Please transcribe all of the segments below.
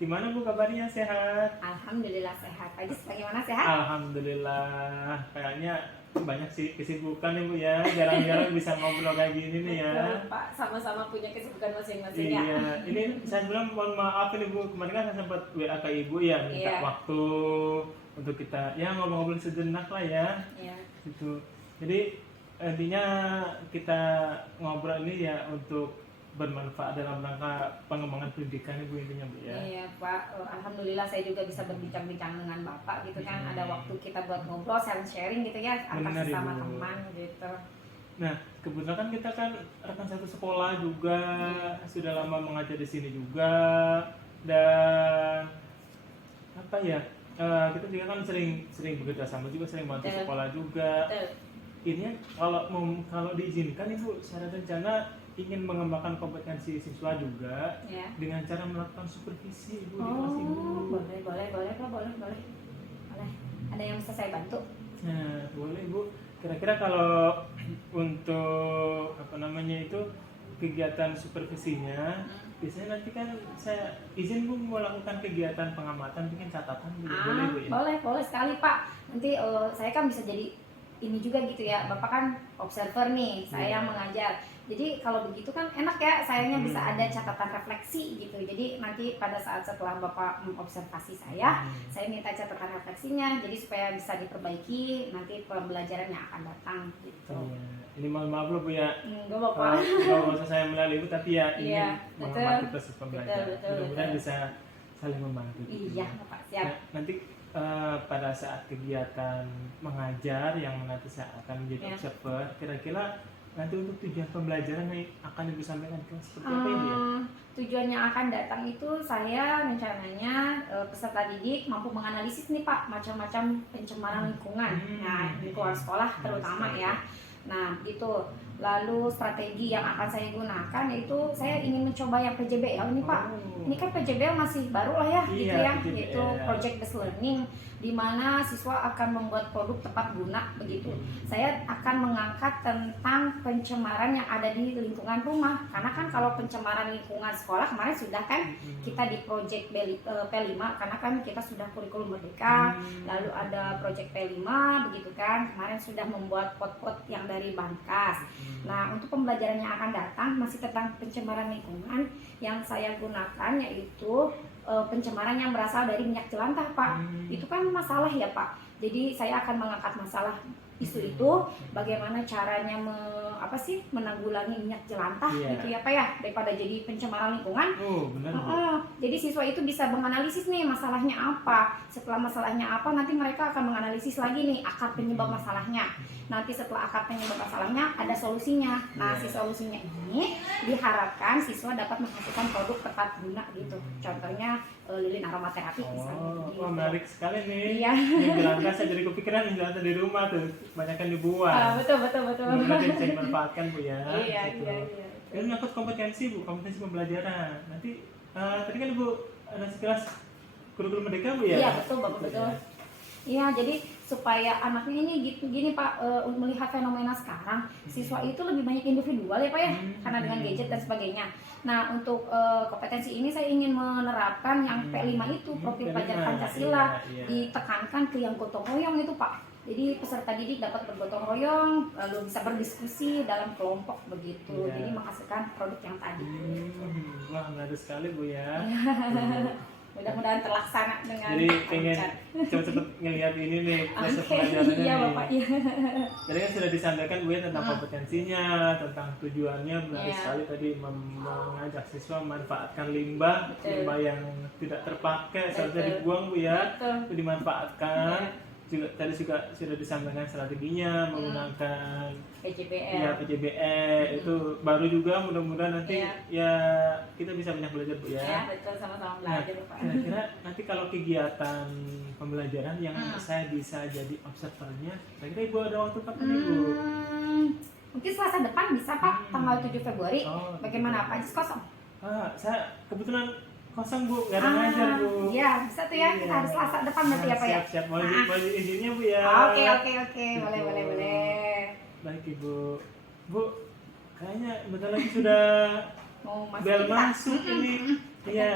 Gimana Bu kabarnya, sehat? Alhamdulillah sehat. Pak Jis bagaimana, sehat? Alhamdulillah. Kayaknya banyak sih kesibukan nih Bu ya. Jarang-jarang bisa ngobrol kayak gini nih ya. Betul, Pak, sama-sama punya kesibukan masing-masing ya. Iya, ini saya bilang mohon maaf ini Bu. Kemarin kan saya sempat WA ke Ibu ya, minta Iya. waktu untuk kita ya ngobrol-ngobrol sejenak lah ya. Iya. Gitu. Jadi intinya kita ngobrol ini ya untuk bermanfaat dalam rangka pengembangan pendidikan Ibu intinya Bu ya. Iya, Pak. Alhamdulillah saya juga bisa berbincang-bincang dengan Bapak gitu kan. Ada waktu kita buat ngobrol, sharing gitu ya antar Benar, sesama Ibu. teman gitu. Nah, kebetulan kan kita kan rekan satu sekolah juga, sudah lama mengajar di sini juga, dan apa ya, kita juga kan sering bekerja sama juga, sering bantu Betul. sekolah juga. Betul. Ini kalau diizinkan Ibu, secara rencana ingin mengembangkan kompetensi siswa juga Ya. dengan cara melakukan supervisi Ibu di kelas Ibu. Boleh, Pak, boleh. Boleh. Ada yang bisa saya bantu? Nah, boleh Bu. Kira-kira kalau untuk apa namanya itu kegiatan supervisinya, biasanya nanti kan saya izin Bu melakukan kegiatan pengamatan, bikin catatan Bu. Boleh Bu ya? Boleh sekali, Pak. Nanti saya kan bisa jadi ini juga gitu ya. Bapak kan observer nih, saya Iya. mengajar. Jadi kalau begitu kan enak ya, sayanya bisa ada catatan refleksi gitu. Jadi nanti pada saat setelah Bapak mengobservasi saya minta catatan refleksinya. Jadi supaya bisa diperbaiki nanti pembelajaran yang akan datang gitu. Iya. Ini mohon maaf loh Bu ya. Enggak, Bapak. Kalau usah saya melalui Bu, tapi ya ingin Iya, menghormati betul. proses pembelajaran. Betul. Mudah-mudahan bisa saling membantu. gitu. Iya, Bapak, siap. Nah, nanti pada saat kegiatan mengajar yang nanti saya akan menjadi Ya. observer, kira-kira nanti untuk tujuan pembelajaran yang akan Ibu sampaikan seperti apa ini ya? Tujuan yang akan datang itu saya rencananya peserta didik mampu menganalisis nih Pak macam-macam pencemaran lingkungan. Nah, lingkungan sekolah terutama ya. Nah, itu. Lalu strategi yang akan saya gunakan yaitu saya ingin mencoba yang PJBL nih Pak. Ini kan PJBL masih baru lah ya, Iya, gitu ya. PJBL. Yaitu Project Based Learning, di mana siswa akan membuat produk tepat guna begitu. Saya akan mengangkat tentang pencemaran yang ada di lingkungan rumah. Karena kan kalau pencemaran lingkungan sekolah kemarin sudah kan kita di Project P5, karena kan kita sudah kurikulum merdeka, lalu ada Project P5 begitu kan. Kemarin sudah membuat pot-pot yang dari bahan bekas. Nah, untuk pembelajaran yang akan datang masih tentang pencemaran lingkungan, yang saya gunakan yaitu pencemaran yang berasal dari minyak jelantah, Pak. Itu kan masalah ya, Pak. Jadi saya akan mengangkat masalah isu itu, bagaimana caranya menanggulangi minyak jelantah gitu ya Pak ya, daripada jadi pencemaran lingkungan. Benar. Jadi siswa itu bisa menganalisis nih masalahnya apa. Setelah masalahnya apa, nanti mereka akan menganalisis lagi nih akar penyebab masalahnya. Nanti setelah akar penyebab masalahnya ada solusinya. Nah, si solusinya ini diharapkan siswa dapat menghasilkan produk tepat guna gitu. Contohnya lilin aromaterapi misalnya. Wah, menarik sekali nih. Iya. Yang jelantah saya jadi kepikiran yang jelantah di rumah tuh, kebanyakan dibuang. Betul. Mudah-mudahan bisa dimanfaatkan Bu ya. Iya. Ini menyangkut kompetensi Bu, kompetensi pembelajaran. Nanti tadi kan Ibu ada sekilas kurikulum merdeka Bu ya? Iya, betul Bapak, betul. Iya, jadi supaya anaknya ini gini Pak, melihat fenomena sekarang siswa itu lebih banyak individual ya Pak ya, karena dengan gadget dan sebagainya. Nah, untuk kompetensi ini saya ingin menerapkan yang P5 itu, profil pelajar Pancasila, iya. ditekankan ke yang gotong royong itu Pak. Jadi peserta didik dapat bergotong royong, lalu bisa berdiskusi dalam kelompok begitu. Iya. Jadi menghasilkan produk yang tadi. Wah, menarik sekali Bu ya. Mudah-mudahan terlaksana dengan Jadi pengen lancar. cepet-cepet ngelihat ini nih proses Oke, pelajarannya iya nih. Bapak, iya. Jadi kan sudah disampaikan Bu ya tentang kompetensinya, tentang tujuannya, menarik sekali tadi mengajak siswa memanfaatkan limbah yang tidak terpakai seharusnya dibuang Bu ya, itu dimanfaatkan. Tadi juga sudah disampaikan strateginya menggunakan PJBL itu baru juga, mudah-mudahan nanti ya kita bisa banyak belajar Bu ya. Ya, betul, sama-sama belajar Pak. Kira-kira nanti kalau kegiatan pembelajaran yang saya bisa jadi observernya, kira-kira Ibu ada waktu kapan Ibu? Mungkin Selasa depan bisa Pak, tanggal 7 Februari. Bagaimana Pak Jis kosong? Saya kebetulan kosong Bu, nggak ada ngajar Bu. Iya, bisa tuh ya, kita harus Selasa depan berarti ya Pak ya. Siap, mau izinnya Bu ya. Oke, boleh. Baik Ibu. Bu, kayaknya bentar lagi sudah Mau masuk bel kita. masuk ini. Iya.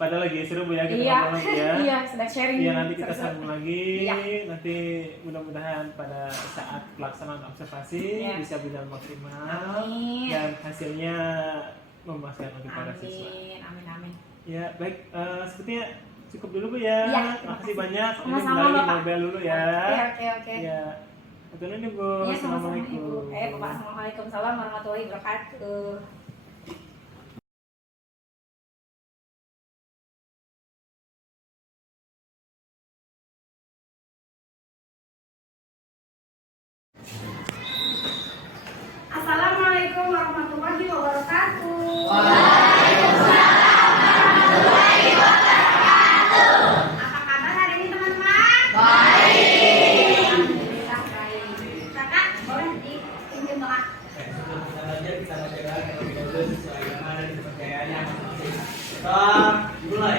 padahal lagi seru Bu ya kita Iya, ngobrol lagi ya. iya, sedang sharing. Iya, nanti kita seru-seru. sambung lagi. Iya. Nanti mudah-mudahan pada saat pelaksanaan observasi Iya. bisa berjalan maksimal Amin. dan hasilnya memuaskan bagi para siswa. Amin, amin, amin. Ya, baik. Sepertinya cukup dulu Bu ya. Iya, Terima kasih banyak. Ini Sama-sama, kembali Bapak. Mobel dulu ya. Oke. Ya. Betul ini Bu. Iya, sama-sama Ibu. Assalamualaikum. Bapak, assalamualaikum warahmatullahi wabarakatuh. Assalamualaikum warahmatullahi wabarakatuh. Apa kabar hari ini teman-teman? Baik. Alhamdulillah baik. Kakak boleh dipinjam doa? Kita belajar, kita bacakan terlebih dahulu sesuai agama dan kepercayaannya masing-masing. Kita mulai.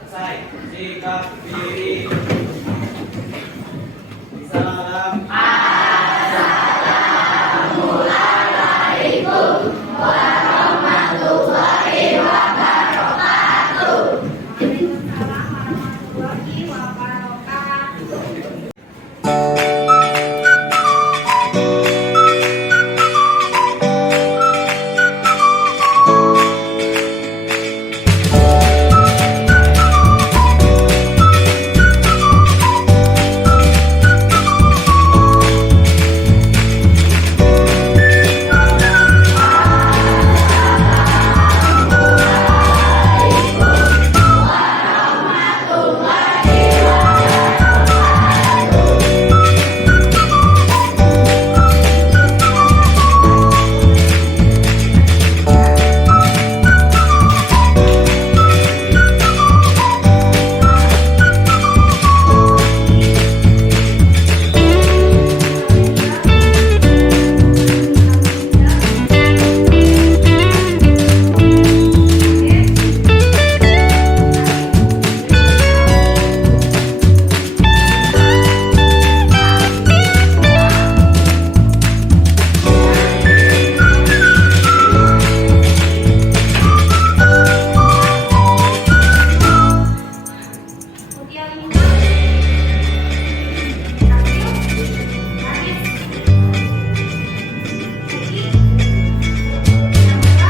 Selesai. Sikap diri. Salam. Waalaikumsalam warahmatullahi wabarakatuh. Mutia Linda, Kasih, Haris, Suki, Yamita,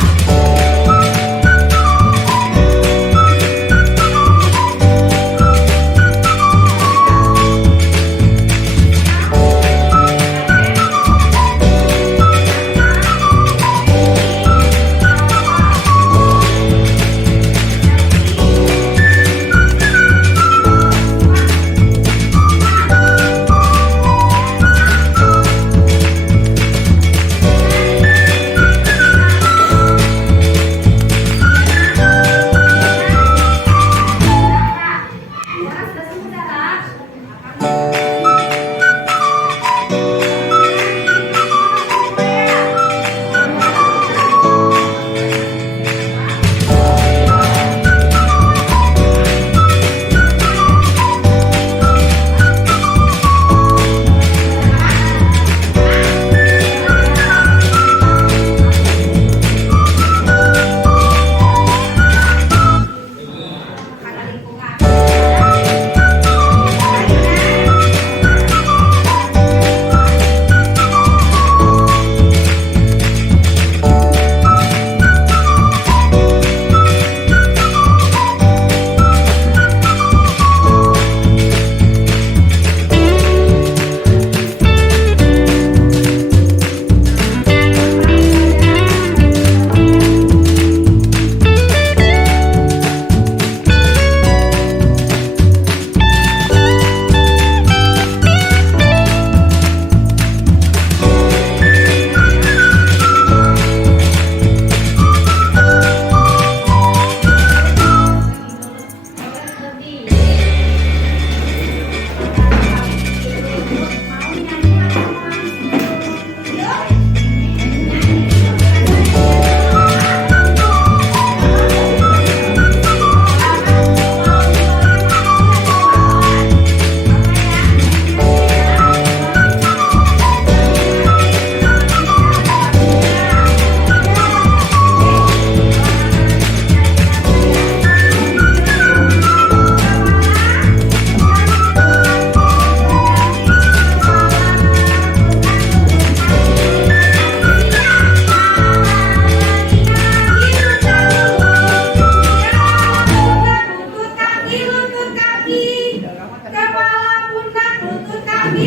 kaki, kepala, pundak, lutut kaki.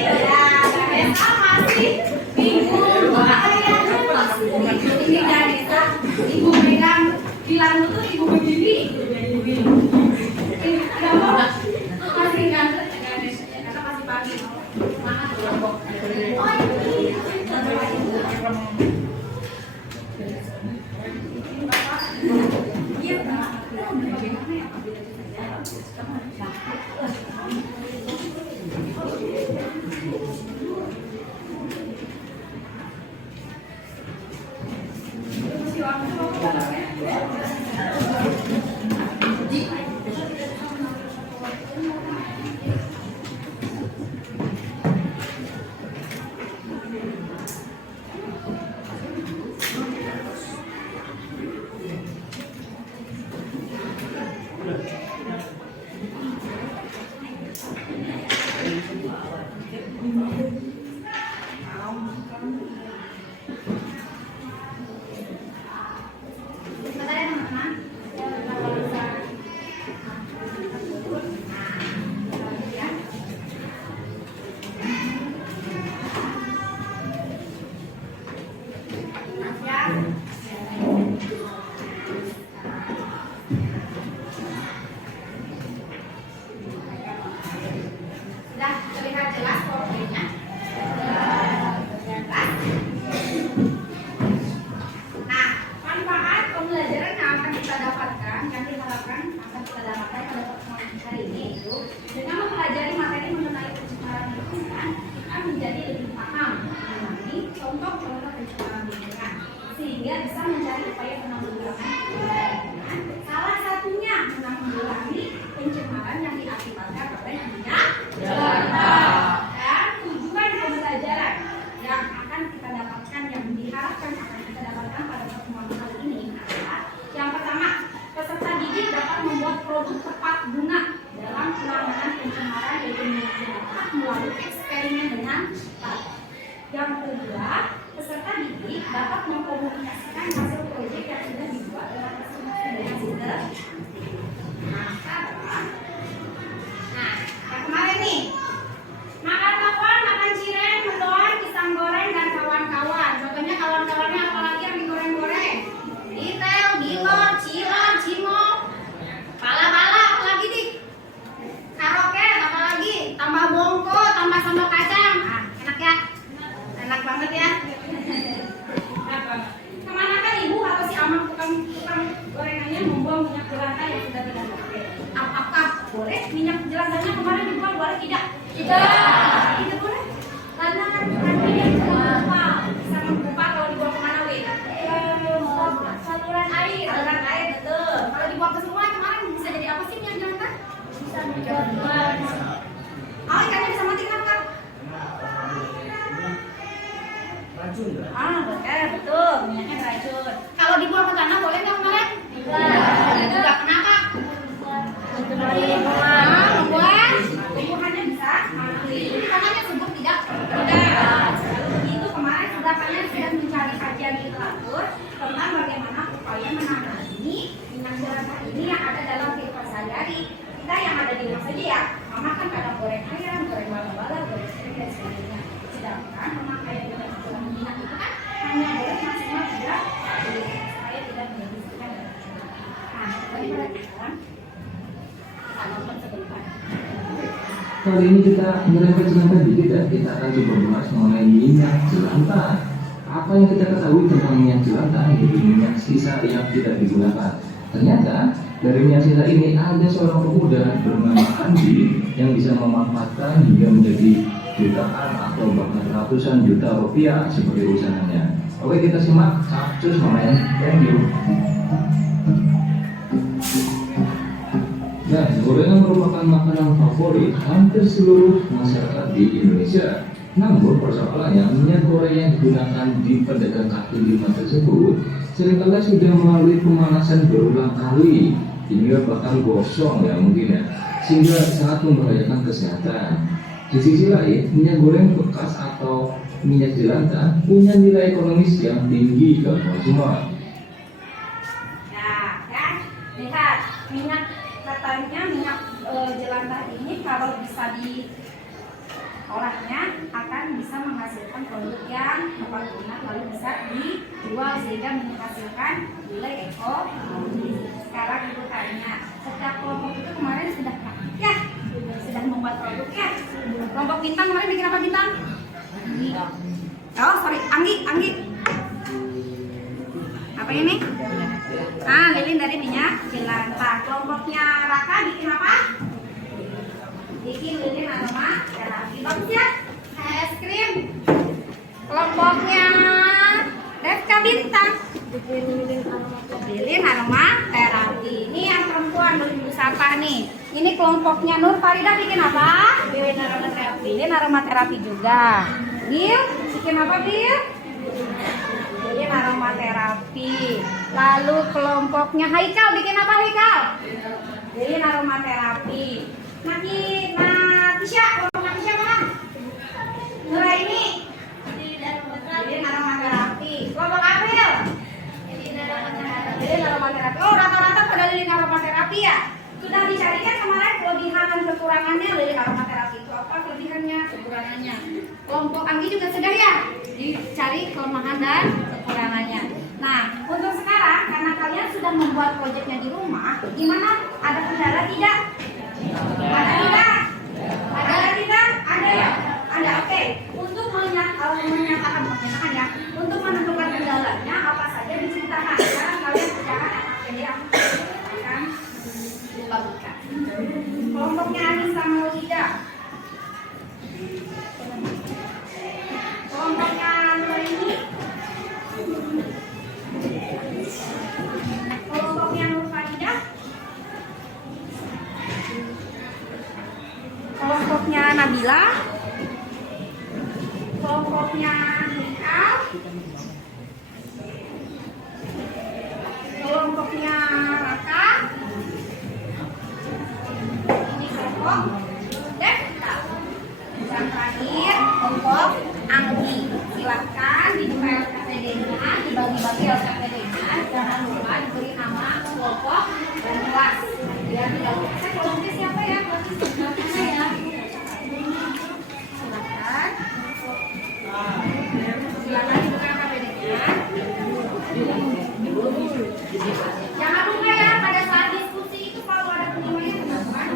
Ya, sama sih. Bingung. Ini nggak bisa. Ibu pegang bilang lutut, ibu begini. Ini ada apa? Masih ngantuk, karena masih pagi. Mana tuh? Oh ini. Sudah terlihat jelas profilnya. Nah, manfaat pembelajaran yang akan kita dapatkan, yang diharapkan akan kita dapatkan pada pertemuan hari ini itu dengan mempelajari materi mengenai pencemaran lingkungan akan menjadi lebih paham mengenai contoh-contoh pencemaran lingkungan sehingga bisa mencari upaya penanggulangan pencemaran lingkungan. Salah satunya menanggulangi pencemaran yang diakibatkan oleh minyak jelantah. Dan tujuan pembelajaran yang akan kita dapatkan, yang diharapkan akan kita dapatkan pada pertemuan kali ini adalah yang pertama, peserta didik dapat membuat produk tepat guna dalam penanganan pencemaran yaitu minyak jelantah melalui eksperimen dengan cepat. Yang kedua, peserta didik dapat mengkomunikasikan hasil proyek yang sudah dibuat dalam presentasi dengan sistem. Nah, yang kemarin nih, makan bakwan, makan cireng, mendoan, pisang goreng, dan kawan-kawan. Contohnya kawan-kawannya apalagi yang digoreng-goreng? Detail, bilor, cilor, cimol, pala-pala, apalagi nih? Karoket, apalagi? Tambah bongko, tambah sambal kacang. Ah, enak ya? Enak banget ya? Enak banget. Kemana kan ibu atau si Amang tukang gorengannya membuang minyak jelantah yang sudah tidak dipakai? Apakah boleh minyak jelantahnya kemarin dibuang, boleh tidak? Tidak boleh. Karena minyak jelantah bisa menggumpal kalau dibuang kemana, Win? Saluran air. Saluran air, betul. Kalau dibuang ke sungai kemarin bisa jadi apa sih minyak jelantah? Bisa menjadi oh, ikannya bisa mati kenapa? Racun nggak? Betul, minyaknya beracun. Kalau dibuang ke tanah boleh nggak kemarin? Tidak. Kenapa? Membuat tumbuhannya bisa mati. Jadi tanahnya subur tidak? Tidak. Kalau begitu kemarin kalian sudah mencari kajian literatur tentang bagaimana upaya menangani minyak jelantah ini yang ada dalam kehidupan sehari-hari. Kita yang ada di rumah saja ya, mama kan kadang goreng ayam, goreng bala-bala, goreng steak dan sebagainya. Sedangkan memakai minyak minyak itu kan hanya boleh maksimal 3 kali supaya tidak menyebabkan beracun. Nah, tadi perhatikan kita nonton sebentar. Kali ini kita merefleksikan dikit ya, kita akan coba bahas mengenai minyak jelantah. Apa yang kita ketahui tentang minyak jelantah, yaitu minyak sisa yang tidak digunakan. Ternyata dari minyak sisa ini ada seorang pemuda bernama Andi yang bisa memanfaatkan hingga menjadi jutaan atau bahkan ratusan juta rupiah sebagai usahanya. Oke, kita simak capcus main review. Nah, gorengan merupakan makanan favorit hampir seluruh masyarakat di Indonesia. Namun persoalannya, minyak goreng yang digunakan di pedagang kaki lima tersebut seringkali sudah melalui pemanasan berulang kali hingga bahkan gosong ya mungkin ya, sehingga sangat membahayakan kesehatan. Di sisi lain, minyak goreng bekas atau minyak jelantah punya nilai ekonomis yang tinggi ke konsumen. Nah, kan lihat minyak kata selanjutnya minyak jelantah ini kalau bisa diolahnya akan bisa menghasilkan produk yang tepat guna lalu bisa dijual sehingga menghasilkan nilai ekonomi. Sekarang ibu tanya, setiap kelompok itu kemarin sudah membuat produk ya. Kelompok Bintang kemarin bikin apa Bintang? Oh sorry, Anggi. Apa ini? Lilin dari minyak jelantah. Kelompoknya Raka bikin apa? Bikin lilin aroma terapi. Bagus ya? Es krim. Kelompoknya Revka Bintang lilin aroma terapi. Ini yang perempuan Ibu Sapa nih. Ini kelompoknya Nur Farida bikin apa? Lilin aroma terapi juga. Bil bikin apa Bil? Lilin aroma terapi. Lalu kelompoknya Haikal bikin apa Haikal? Lilin aroma terapi. Natisha, kelompok Natisha mana? Nuraini. Lilin aroma terapi. Kelompok April. Lilin aroma terapi. Oh rata-rata pada lilin aroma terapi ya? Sudah dicarikan kemarin kelebihan dan kekurangannya lilin aroma terapi itu apa kelebihannya, kekurangannya. Kelompok Anggi juga sudah ya dicari kelemahan dan kekurangannya. Nah untuk sekarang karena kalian sudah membuat proyeknya di rumah, gimana? Ada kendala tidak? Ada tidak? Ada ya? Ada. Oke. Untuk menyatakan ya, untuk menentukan kendalanya apa saja diceritakan. Sekarang kalian kerjakan AKPD akan dibagikan. Kelompoknya Anissa Maulida. Kelompoknya Nuraini. Kelompoknya Nur Faridah. Kelompoknya Nabila. Kelompoknya Hikal. Kelompoknya Raka. Ini kelompok Devta. Dan terakhir kelompok Anggi. Silakan dibuka LKPD-nya, dibagi-bagi LKPD-nya. Jangan lupa diberi nama kelompok dan kelas. Biar tidak lupa. Kelompoknya siapa ya? Kelompoknya mana ya? Silakan dibuka LKPD-nya. Jangan lupa ya pada saat diskusi itu kalau ada penilaian teman-teman.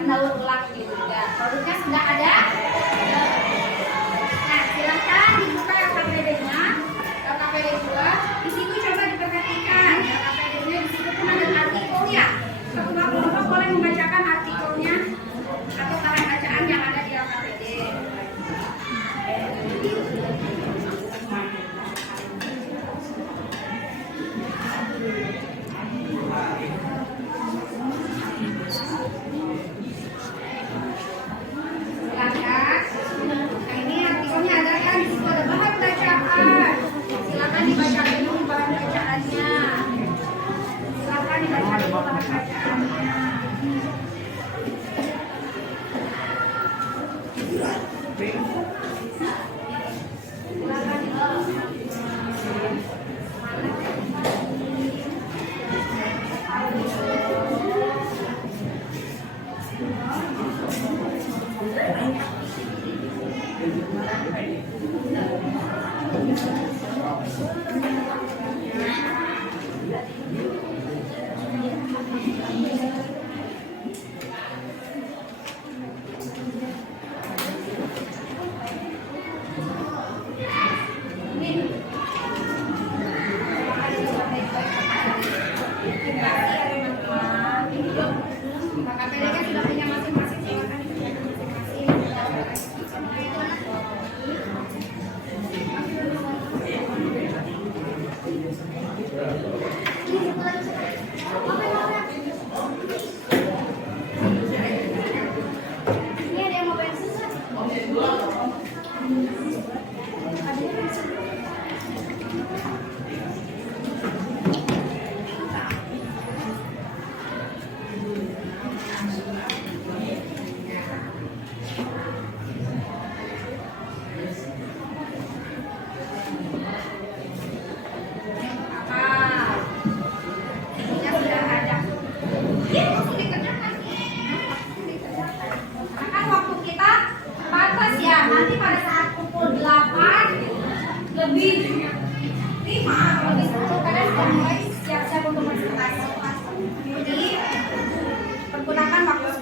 Mendaur ulang juga. Produknya sudah ada. Nah, silakan dibuka LKPD-nya. LKPD 2. Di situ coba diperhatikan. LKPD-nya di situ pun ada artikelnya. Ketua kelompok boleh membacakan artikelnya atau bahan bacaan yang ada di LKPD.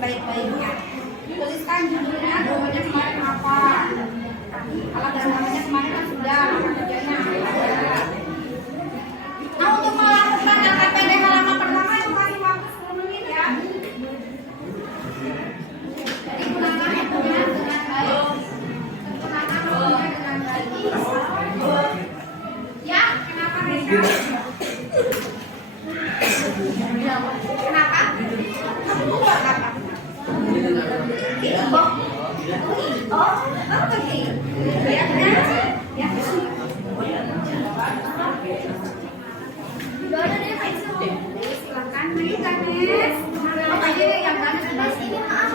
sebaik-baiknya. Tuliskan judulnya, doanya kemarin apa. Alat dan namanya kemarin kan sudah, nama kerjanya ada. Nah, untuk melakukan LKPD halaman pertama itu kasih waktu 10 menit ya. Jadi gunakan dokumen dengan baik. Gunakan dokumen dengan baik. Ya, kenapa Reza? Kenapa? Kenapa? Oh, oke. Ya, ya. Silakan main Ganes. Oh, tadi yang Ganes sebelah sini maaf.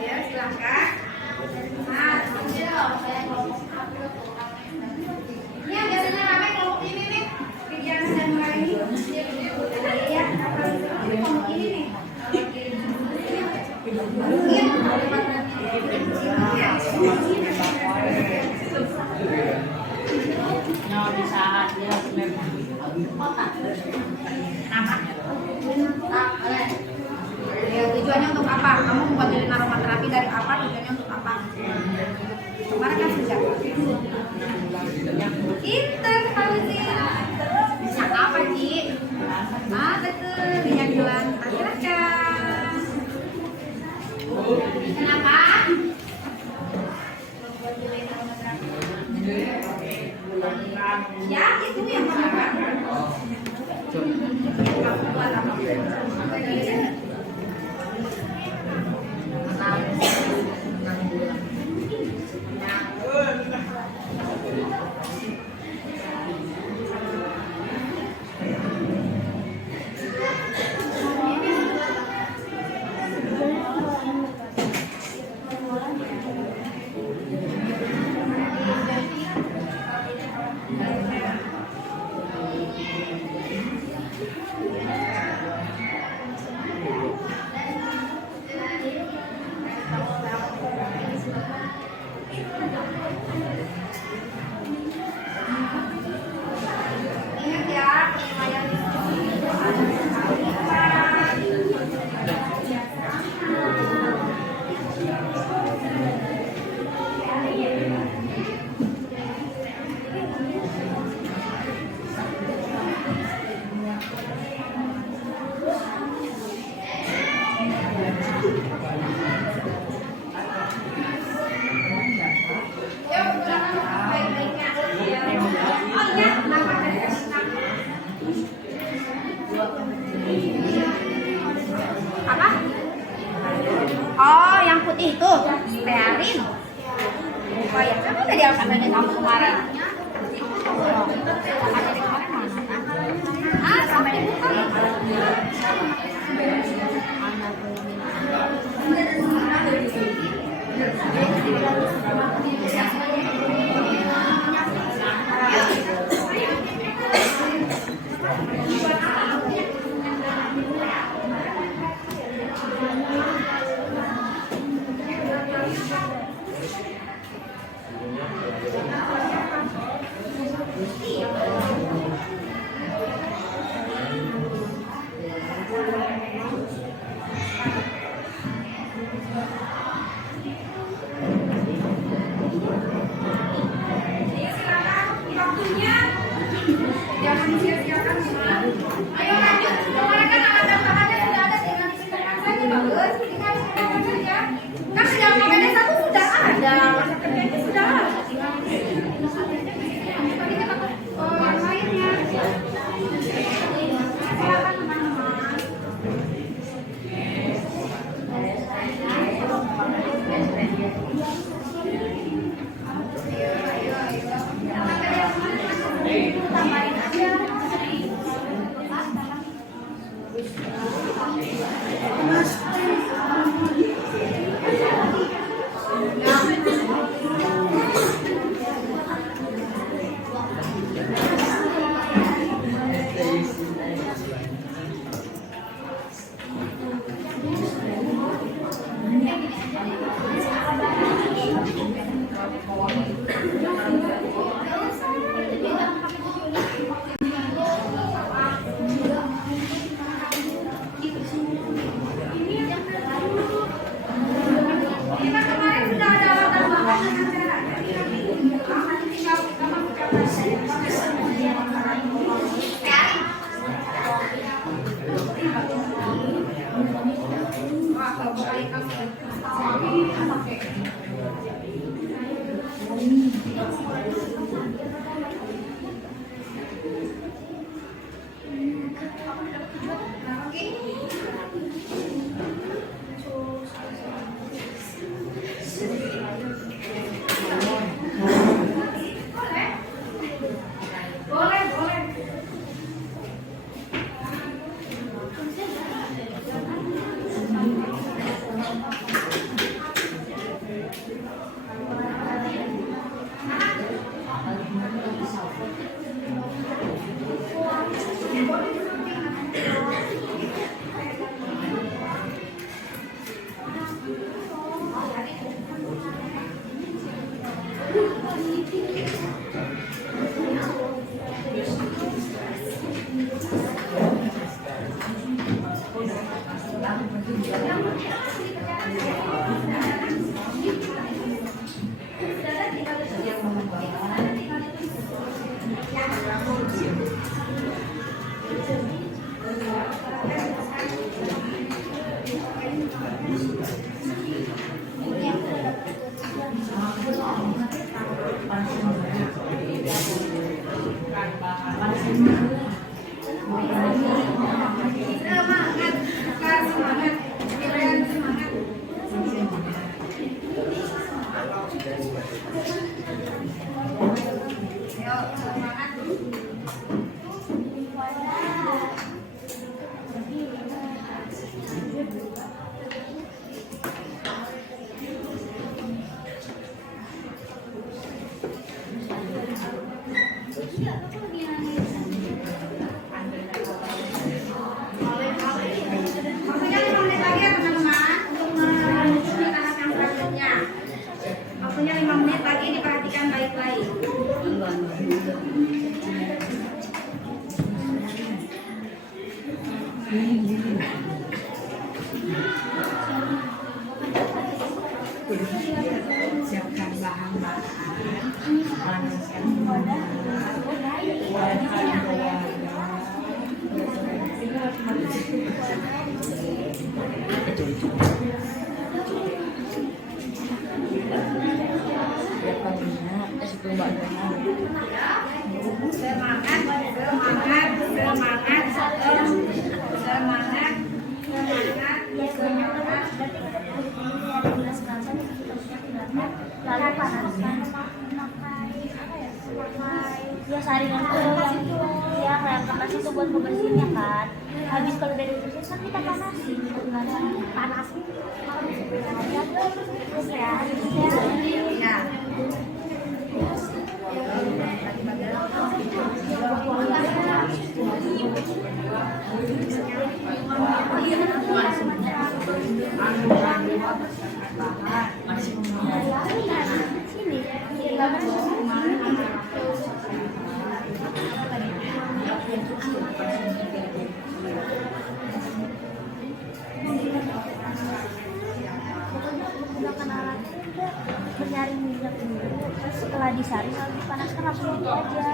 Ya, silakan. Nah, ini yang biasanya ramai kelompok ini nih. Kegiatan dan mulai ini. Ya, kelompok ini nih. Tujuannya untuk apa? Kamu membuat webinar aromaterapi dari apa? Tujuannya untuk apa? Kemarin kan sudah. Pinter kali sih. Bisa apa Ci? Ah betul, minyak bulan. Silakan. Kenapa? Ya itu yang kamu buat. Kamu buat apa? Waktunya 5 menit lagi, diperhatikan baik-baik. Siapkan bahan-bahan, panaskan wadah, lalu panaskan ya saringan itu ya kayak kertas itu buat ngebersihinnya kan. Habis kalau udah dibersihin kan kita panasin panasin terus ya gunakan alat menyaring minyak dulu, terus setelah disaring lalu dipanaskan langsung gitu aja.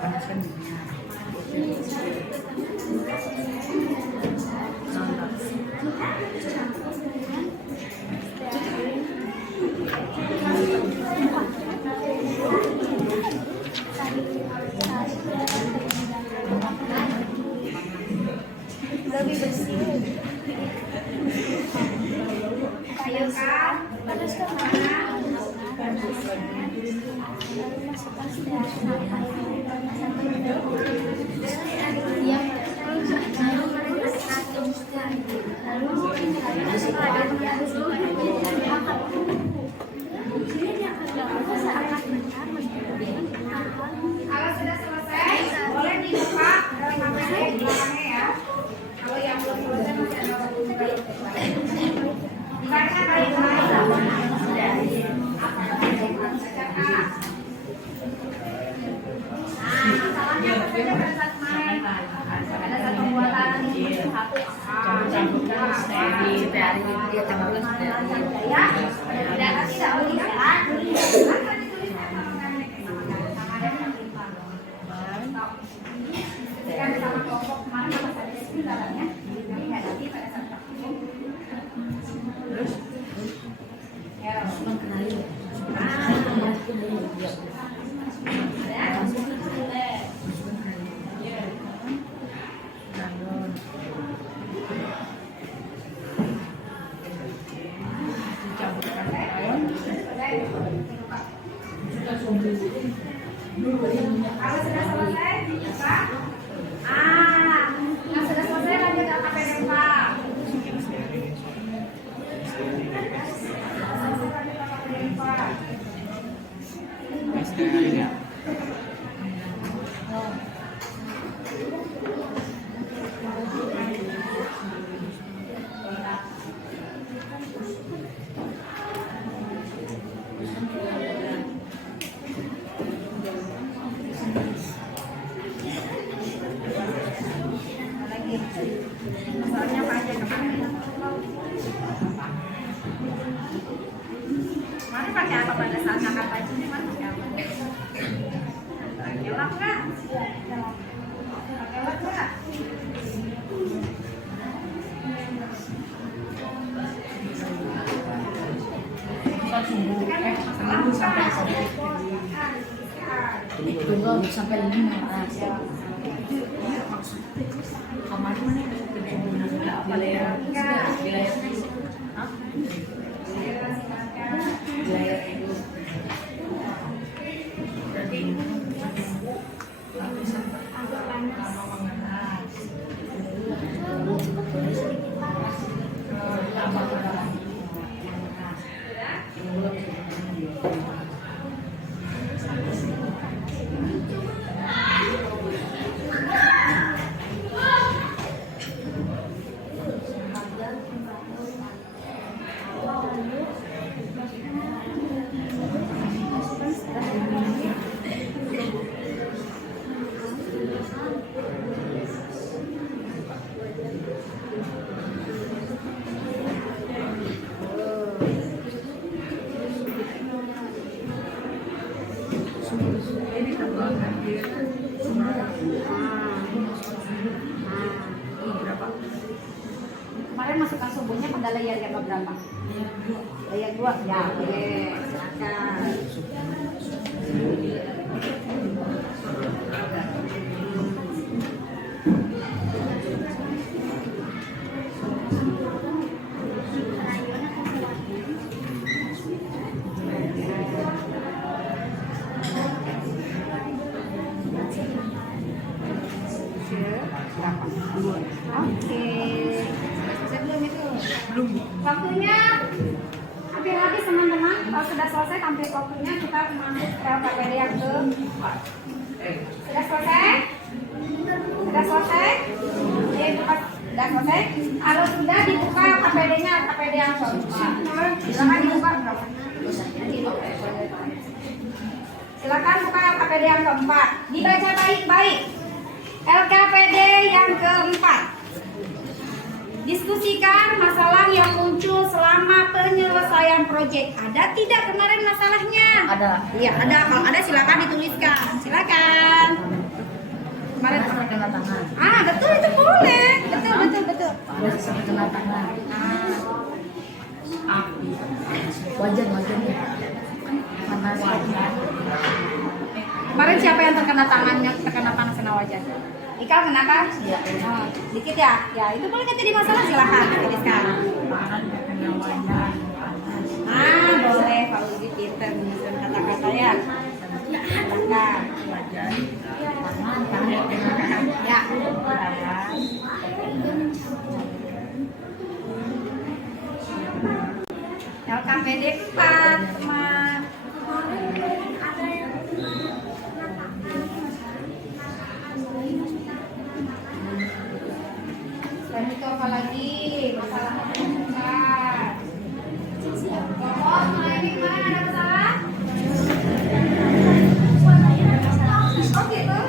panaskan minyak. Lebih bersih. Panaskan, Panaskan mana? Lalu masukkan setiap sampai kalau sudah selesai boleh dibuka dalam HP di belakangnya ya. Kalau yang belum selesai masih ada waktu. hari ini dia tanggal bulan sudah Ya, tidak melihat. Kalau sudah selesai, Pak. Yang sudah selesai lanjut ke KPD, Pak. Masalahnya apa aja kemarin? Kemarin pakai apa pada saat ngangkat baju nih, Mas? Pakai apa? Pakai lap nggak? Pakai lap nggak? Seminggu sampai sore. Tunggu sampai 5. Kamar mana? Apa layar? Di layar. Di layar itu. Berarti ini terbang berapa? Kemarin masukkan subuhnya pada layar yang berapa? Layar 2. Ya, oke. Silakan. Oke. Selesai belum itu? Belum. Waktunya hampir habis teman-teman. Kalau sudah selesai hampir waktunya kita masuk ke KPD yang keempat. Sudah selesai? Sudah selesai? Sudah selesai? Kalau sudah dibuka KPD-nya, KPD yang keempat. Silakan dibuka. Silakan buka KPD yang keempat. Dibaca baik-baik. LKPD yang keempat. Diskusikan masalah yang muncul selama penyelesaian proyek. Ada tidak kemarin masalahnya? Ada. Iya, ada. Kalau ada silakan dituliskan. Silakan. Kemarin Ada kena tangan. betul itu boleh. Betul. Ada sampai kena tangan. Wajan-wajannya panas. Kemarin siapa yang terkena panas kena wajah? Ikal kenapa? Iya. Oh, dikit ya? Ya, itu boleh jadi masalah silakan tuliskan. Kena wajan. Boleh Pak Uji pinter menyusun kata-kata ya. Silakan. Wajan. Tangan. Ya. LKPD 4, teman. Dan itu apa lagi? Masalahnya bukan. Oh, ini kemarin ada masalah? Oh gitu?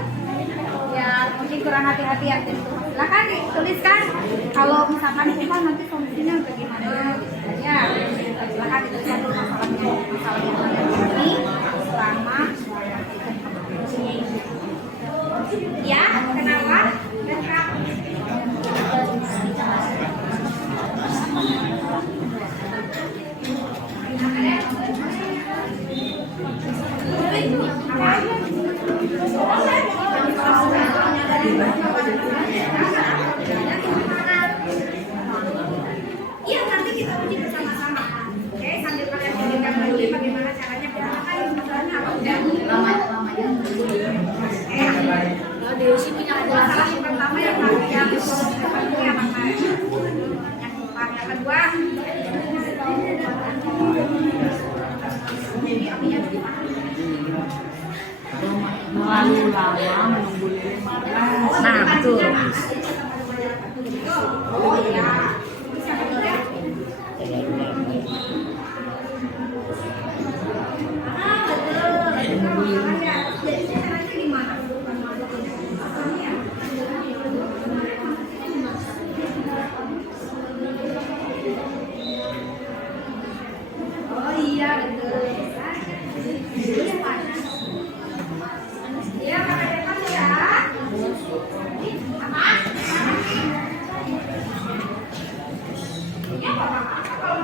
Ya, mungkin kurang hati-hati ya. Silakan dituliskan kalau misalkan rumah nanti solusinya bagaimana ya. Silakan dituliskan dulu masalahnya ini selama ya kenapa dan kenapa. Iya, nanti kita uji bersama-sama. Oke, sambil kalian pikirkan dulu bagaimana caranya pertama masalahnya apa udah lamanya. Di sini yang masalah yang pertama yang yang kedua Terlalu lama menunggu lele matang. nah betul. Oh ya. Oh iya betul. Ya, pakai depan ya. Apa? Ya, apa-apa. Kalau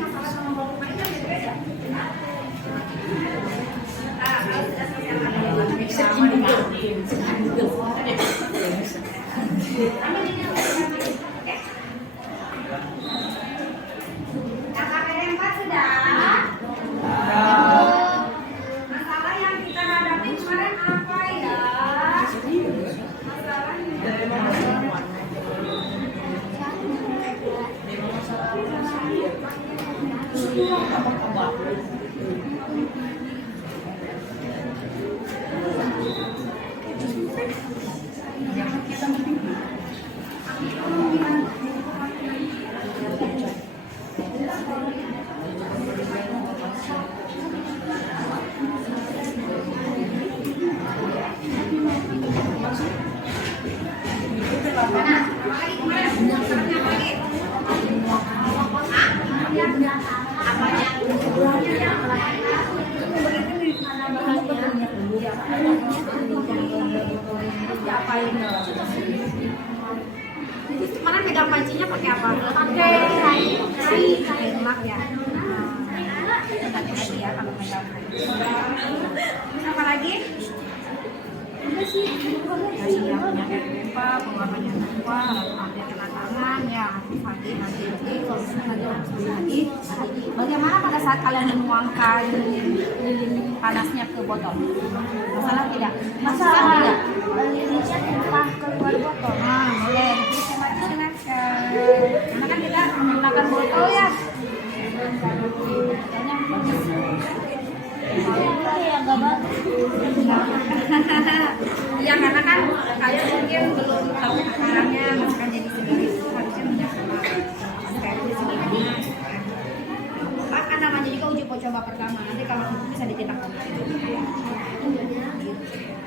masalah sama bapak ini kan beda. Masalah yang kita hadapi kemarin apa ya? Kemarin pegang pancinya pakai apa? Pakai kain lak ya. Hati-hati ya kalau pegang panci. Apa lagi? Udah sih. Kasih yang penyakit lupa, pengamannya lupa, ada kena tangan ya. Hati-hati. Kalau hati-hati. Bagaimana pada saat kalian menuangkan lilin panasnya ke botol? Masalah tidak? Masalah tidak? Lilinnya tumpah keluar botol. Boleh. Karena kan kita menggunakan botol ya. Ya nggak bagus. Iya karena kan kalian mungkin belum tahu takarannya, masakan jadi segini itu harusnya menjaga kayak di sini. Kan namanya juga uji coba pertama, nanti kalau bisa ditindak lanjut.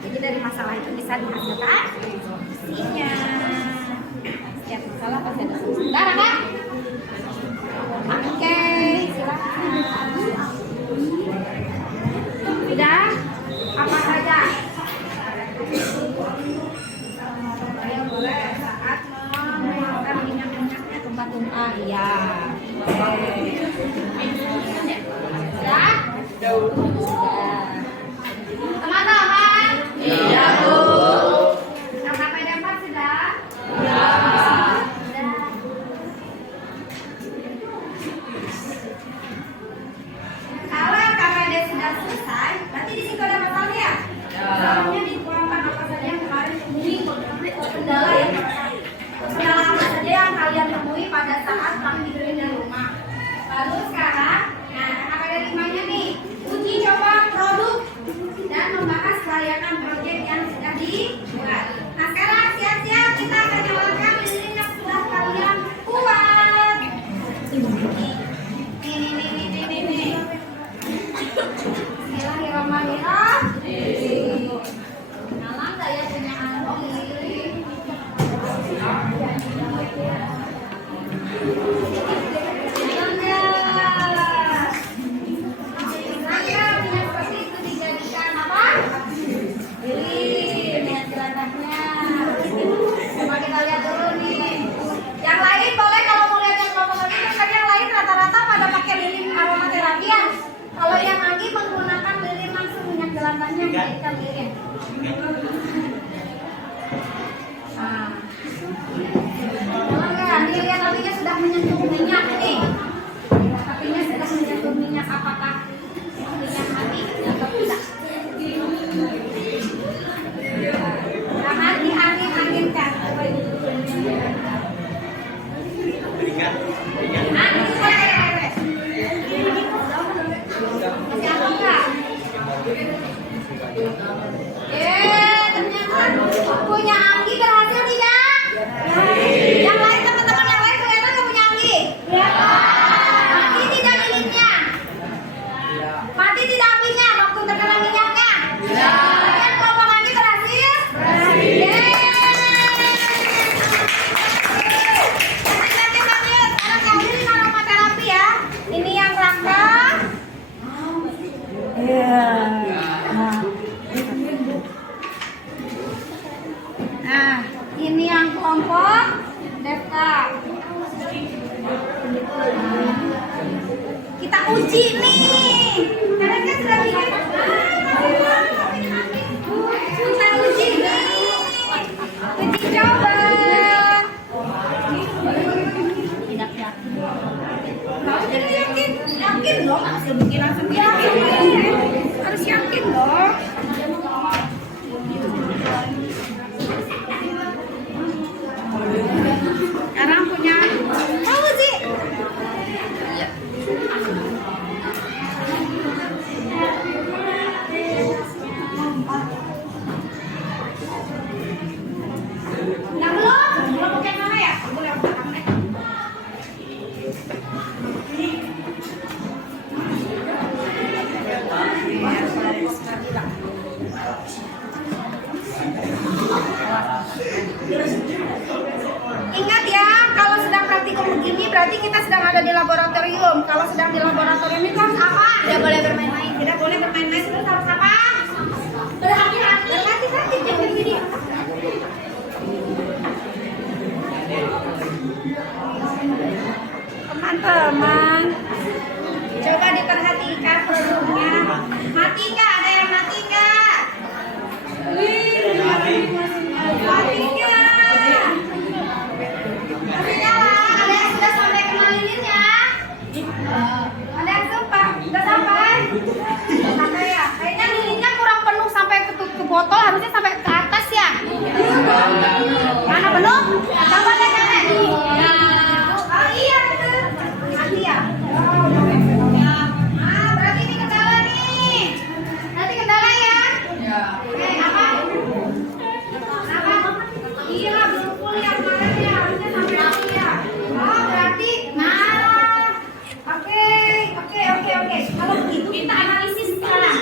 Jadi dari masalah itu bisa dihasilkan solusinya. Setiap masalah pasti ada solusi. Lara kan? Oke, silakan. Sudah? Apa saja? Ya boleh saat mengeluarkan minyak-minyaknya tumpah-tumpah. Ya. Sudah? Sudah. Teman-teman? Iya, Bu. KPD 4 sudah? Kalau KPD sudah selesai, berarti di situ ada masalahnya ya? Masalahnya dituangkan apa saja yang kemarin temui, kendala ya? Kendala apa saja yang kalian temui pada saat kami dari rumah. Lalu sekarang yang lagi menggunakan lilin langsung minyak jelatanya menjadikan lilin. Nah, enggak, nih lihat apinya sudah menyentuh minyak nih. Apinya sudah menyentuh minyak, apakah minyak mati atau tidak? Jangan diangin-anginkan. Nah, ini boleh. Masih ada enggak? Ternyata punya Anggi berhasil tidak? Yang lain teman-teman yang lain kelihatan nggak punya Anggi? Mati tidak lilinnya? Mati tidak apinya waktu terkena minyaknya? Kalian kelompok Anggi berhasil? Nanti lanjut. Anak Anggi ini aromaterapi ya. Ini yang rangka. Nah, ini yang kelompok Devka. Kita uji nih. Kalian kan sudah bikin. Kita uji nih. Uji coba. Tidak yakin. Harus jadi yakin. Yakin loh. Harus bikin langsung yakin. Harus yakin loh. Sekarang punya tahu sih. Nah, belum pakai mana ya? Boleh pakai mana? Ingat ya, kalau sedang praktikum begini berarti kita sedang ada di laboratorium. Kalau sedang di laboratorium itu harus apa? Tidak boleh bermain-main. Tidak boleh bermain-main. Terus harus apa? Berhati-hati. Berhati-hati. Jangan begini. Teman-teman, coba diperhatikan produknya. Mati kah? Ada yang mati kah? Mati kah? Ada yang sudah sampai kena lilinnya? Ada yang sudah sampai? Sampai ya? Kayaknya lilinnya kurang penuh sampai ke botol, harusnya sampai ke atas ya? Mana penuh? Coba deh kakek. Oh iya betul. Mati ya? Ah, berarti ini kendala nih. Berarti kendala ya? Oke, apa? Iya, belum full ya kemarin ya, harusnya sampai akhir ya. Oh, berarti, oke. Kalau begitu kita analisis sekarang.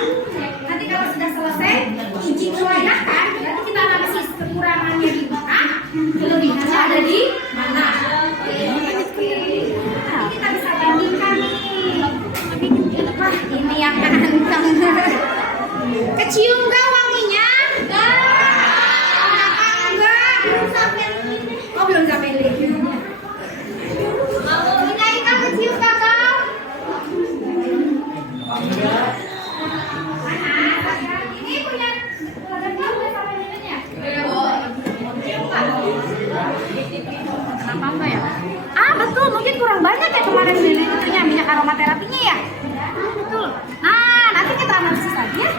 Nanti kalau sudah selesai uji kelayakan, berarti kita analisis kekurangannya di mana, kelebihannya ada di mana. Oke. Nanti kita bisa bandingkan nih. Wah, ini yang ganteng. Kecium gak wanginya? Enggak. Belum sampai lilin. Oh, belum sampai lilin. Ini ikan kecium kakak. Ini punya udah sampai lilinnya. Kenapa enggak ya? Ah, betul. Mungkin kurang banyak ya kemarin lilin itunya, minyak aromaterapinya ya. Betul. Nah, nanti kita analisis lagi ya.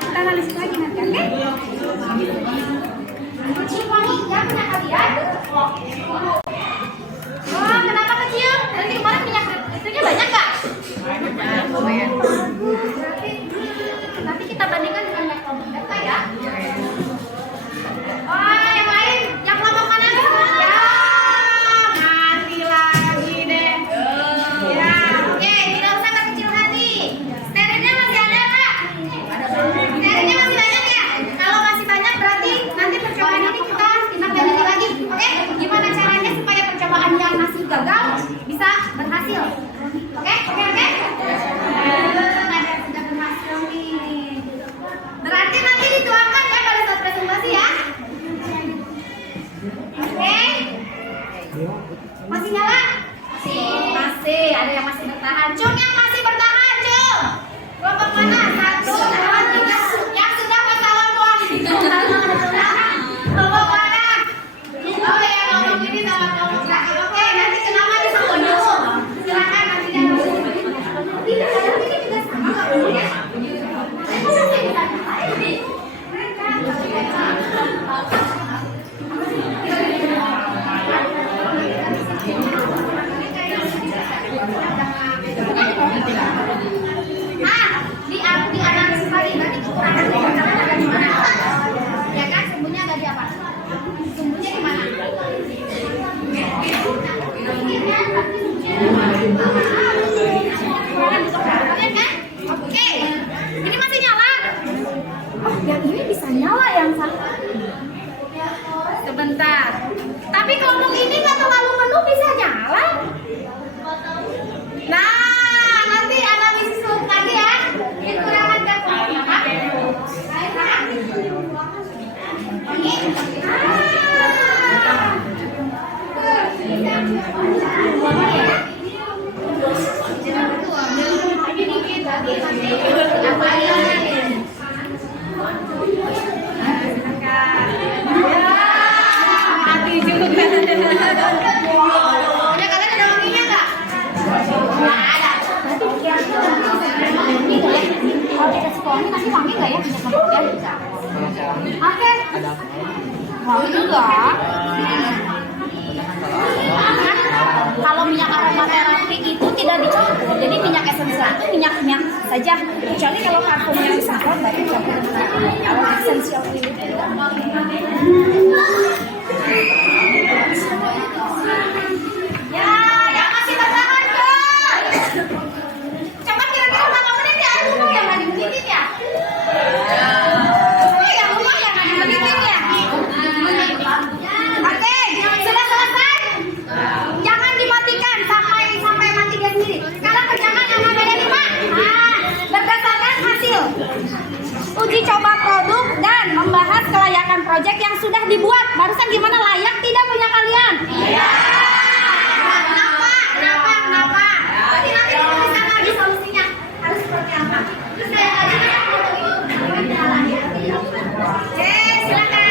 Kita analisis lagi nanti, oke? Kecium wangi ya punya kalian? Wah, kenapa kecium? Nanti kemarin minyak itunya banyak nggak? Banyak. Nanti kita bandingkan dengan yang kelompok data ya. Oh, yang lain, yang kelompok mana? Ya, mati lagi deh. Ya, oke, tidak usah kecil hati. Sterilnya masih ada nggak? Ada. tadi apa? Tumbuhnya di mana? Oke, ini masih nyala. Oh, yang ini bisa nyala yang sama. Sebentar. Tapi kelompok ini nggak terlalu penuh bisa nyala. Nah, nanti analisis lagi ya. Kekurangan dan apa? Mati juga. Udah kalian ada wanginya nggak? Nggak ada. Kalau dikasih wangi nanti wangi nggak ya? Oke. Wangi enggak? Kalau minyak aromaterapi itu tidak dicampur, jadi minyak esensial itu minyak saja. Kecuali kalau parfumnya disemprot baru dicampur. Kalau esensial itu ya, yang masih bertahan guys. Coba kira-kira berapa menit ya? Aku yang nggak dimenitin ya? Yang rumah yang nggak dimenitin ya? Oke, sudah selesai. Jangan dimatikan sampai mati dia sendiri. Sekarang kerjakan yang ada 5. Nah, berdasarkan hasil uji coba produk dan membahas kelayakan proyek yang sudah dibuat. Barusan gimana, layak tidak punya kalian? Iya. Kenapa? Jadi nanti dituliskan lagi solusinya harus seperti apa. Terus saya oke, silakan.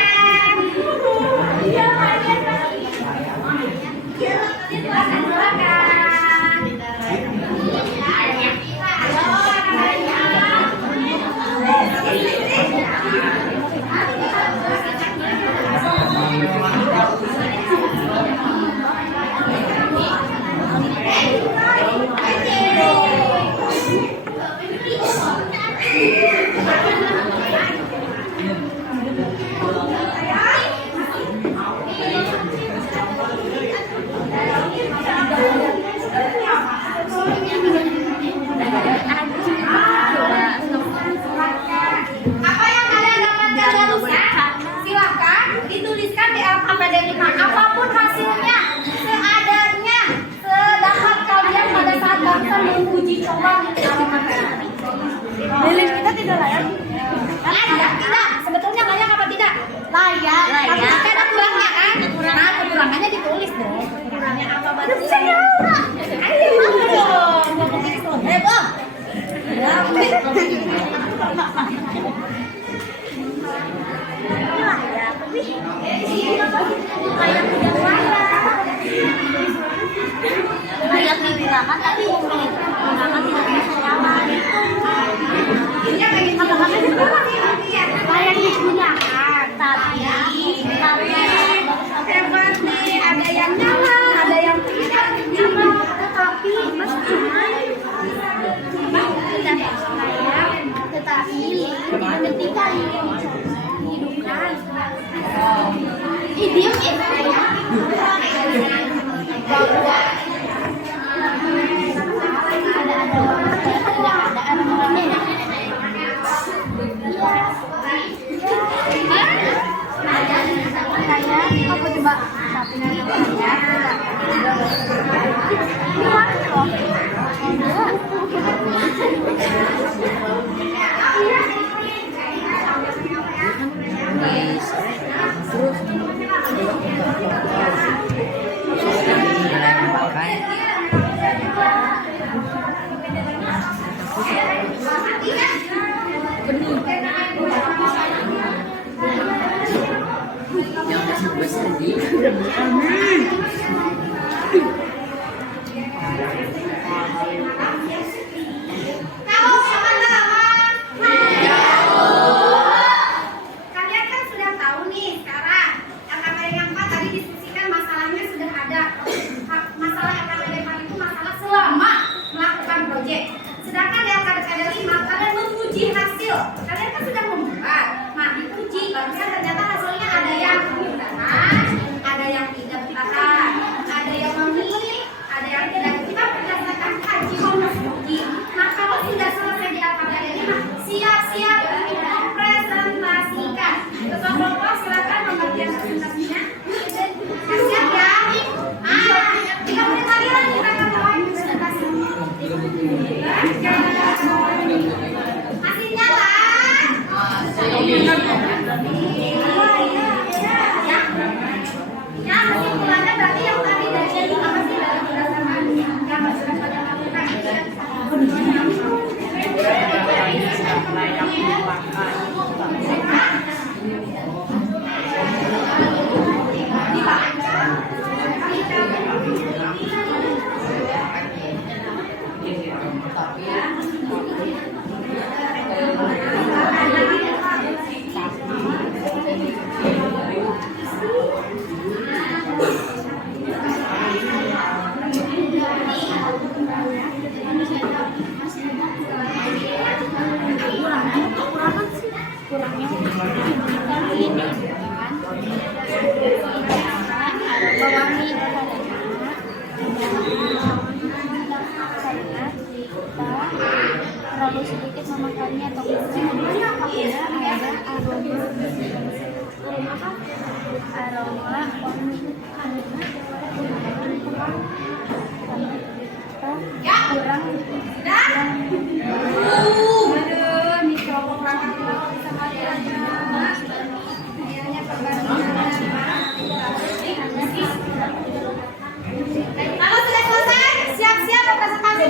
Apa yang kalian dapatkan barusan? Silakan dituliskan di LKPD 5. Apapun hasilnya, seadanya, sedapat kalian pada saat barusan menguji coba aromaterapi. Lilin kita tidak layak. Tidak. Sebetulnya layak apa tidak? Layak. Tapi kita ada kurangnya kan? Nah, kekurangannya ditulis dong. Kekurangannya apa baru? Ayo, mau dong. Layak digunakan tapi menggunakan tidak bisa nyaman. Layak digunakan tapi hebat nih, ada yang nyala, ada yang tidak nyala, tetapi ketika dihidupkan diam aku coba kalian kan sudah tahu nih sekarang LKPD yang 4 tadi diskusikan masalahnya sudah ada. Masalah LKPD 4 itu masalah selama melakukan proyek. Sedangkan di LKPD 5 kalian menguji hasil. Kalian kan sudah membuat, nah diuji, barusan ternyata hasilnya ada sedikit memakannya atau aroma Kalau sudah selesai, siap-siap presentasi.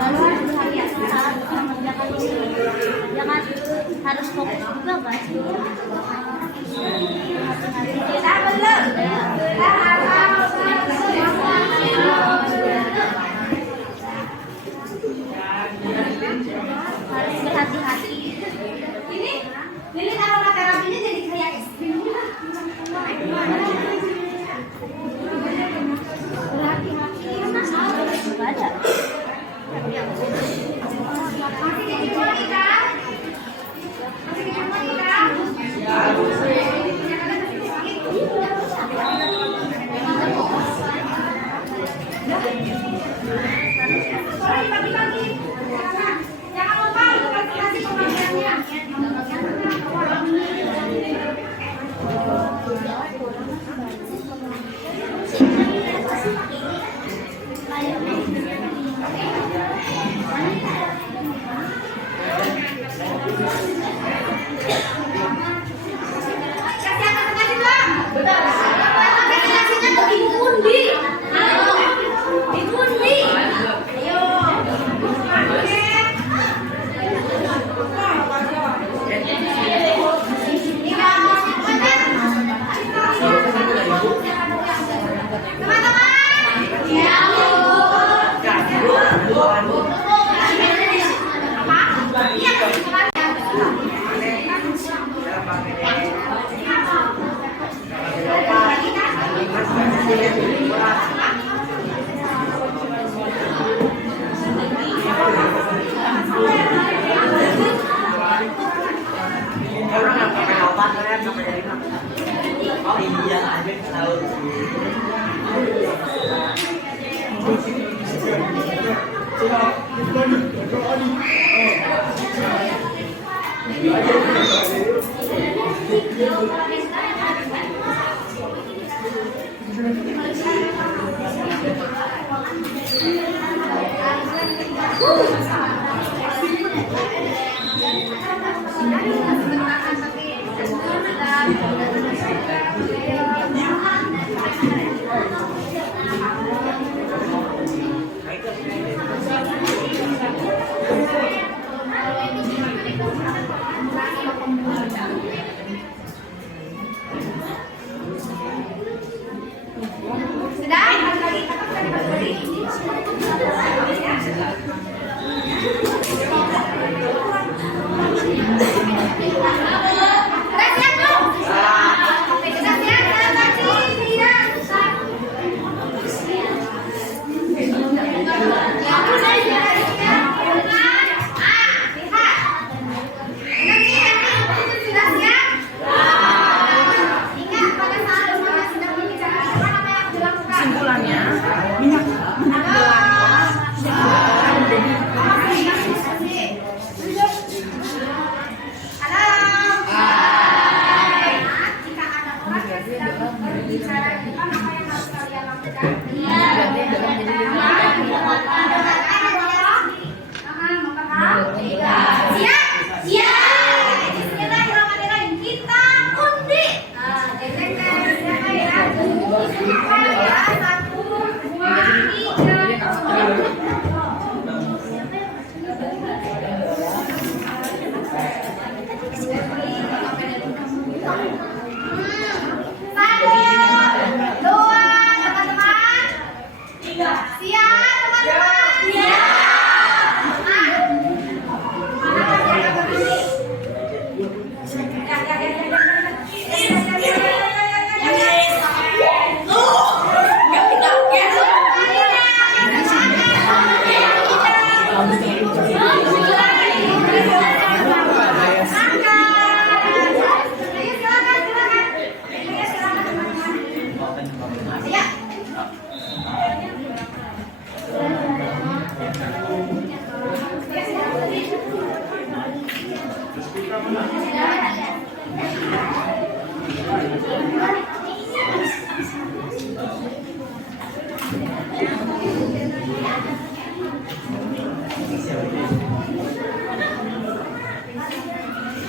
Lalu harus berhati-hati saat mengerjakan ini. Jangan harus fokus juga guys. Kita belum. Harus berhati-hati. Ini aromaterapinya jadi kayak es krim. Berhati-hati. Juga ada. Masih jadi wanita. Masih jadi wanita. Sorry, pagi-pagi. Jangan lupa untuk presentasi pemahamannya. Kasih presentasi dong. Presentasinya tuh diundi. Diundi. Ayo.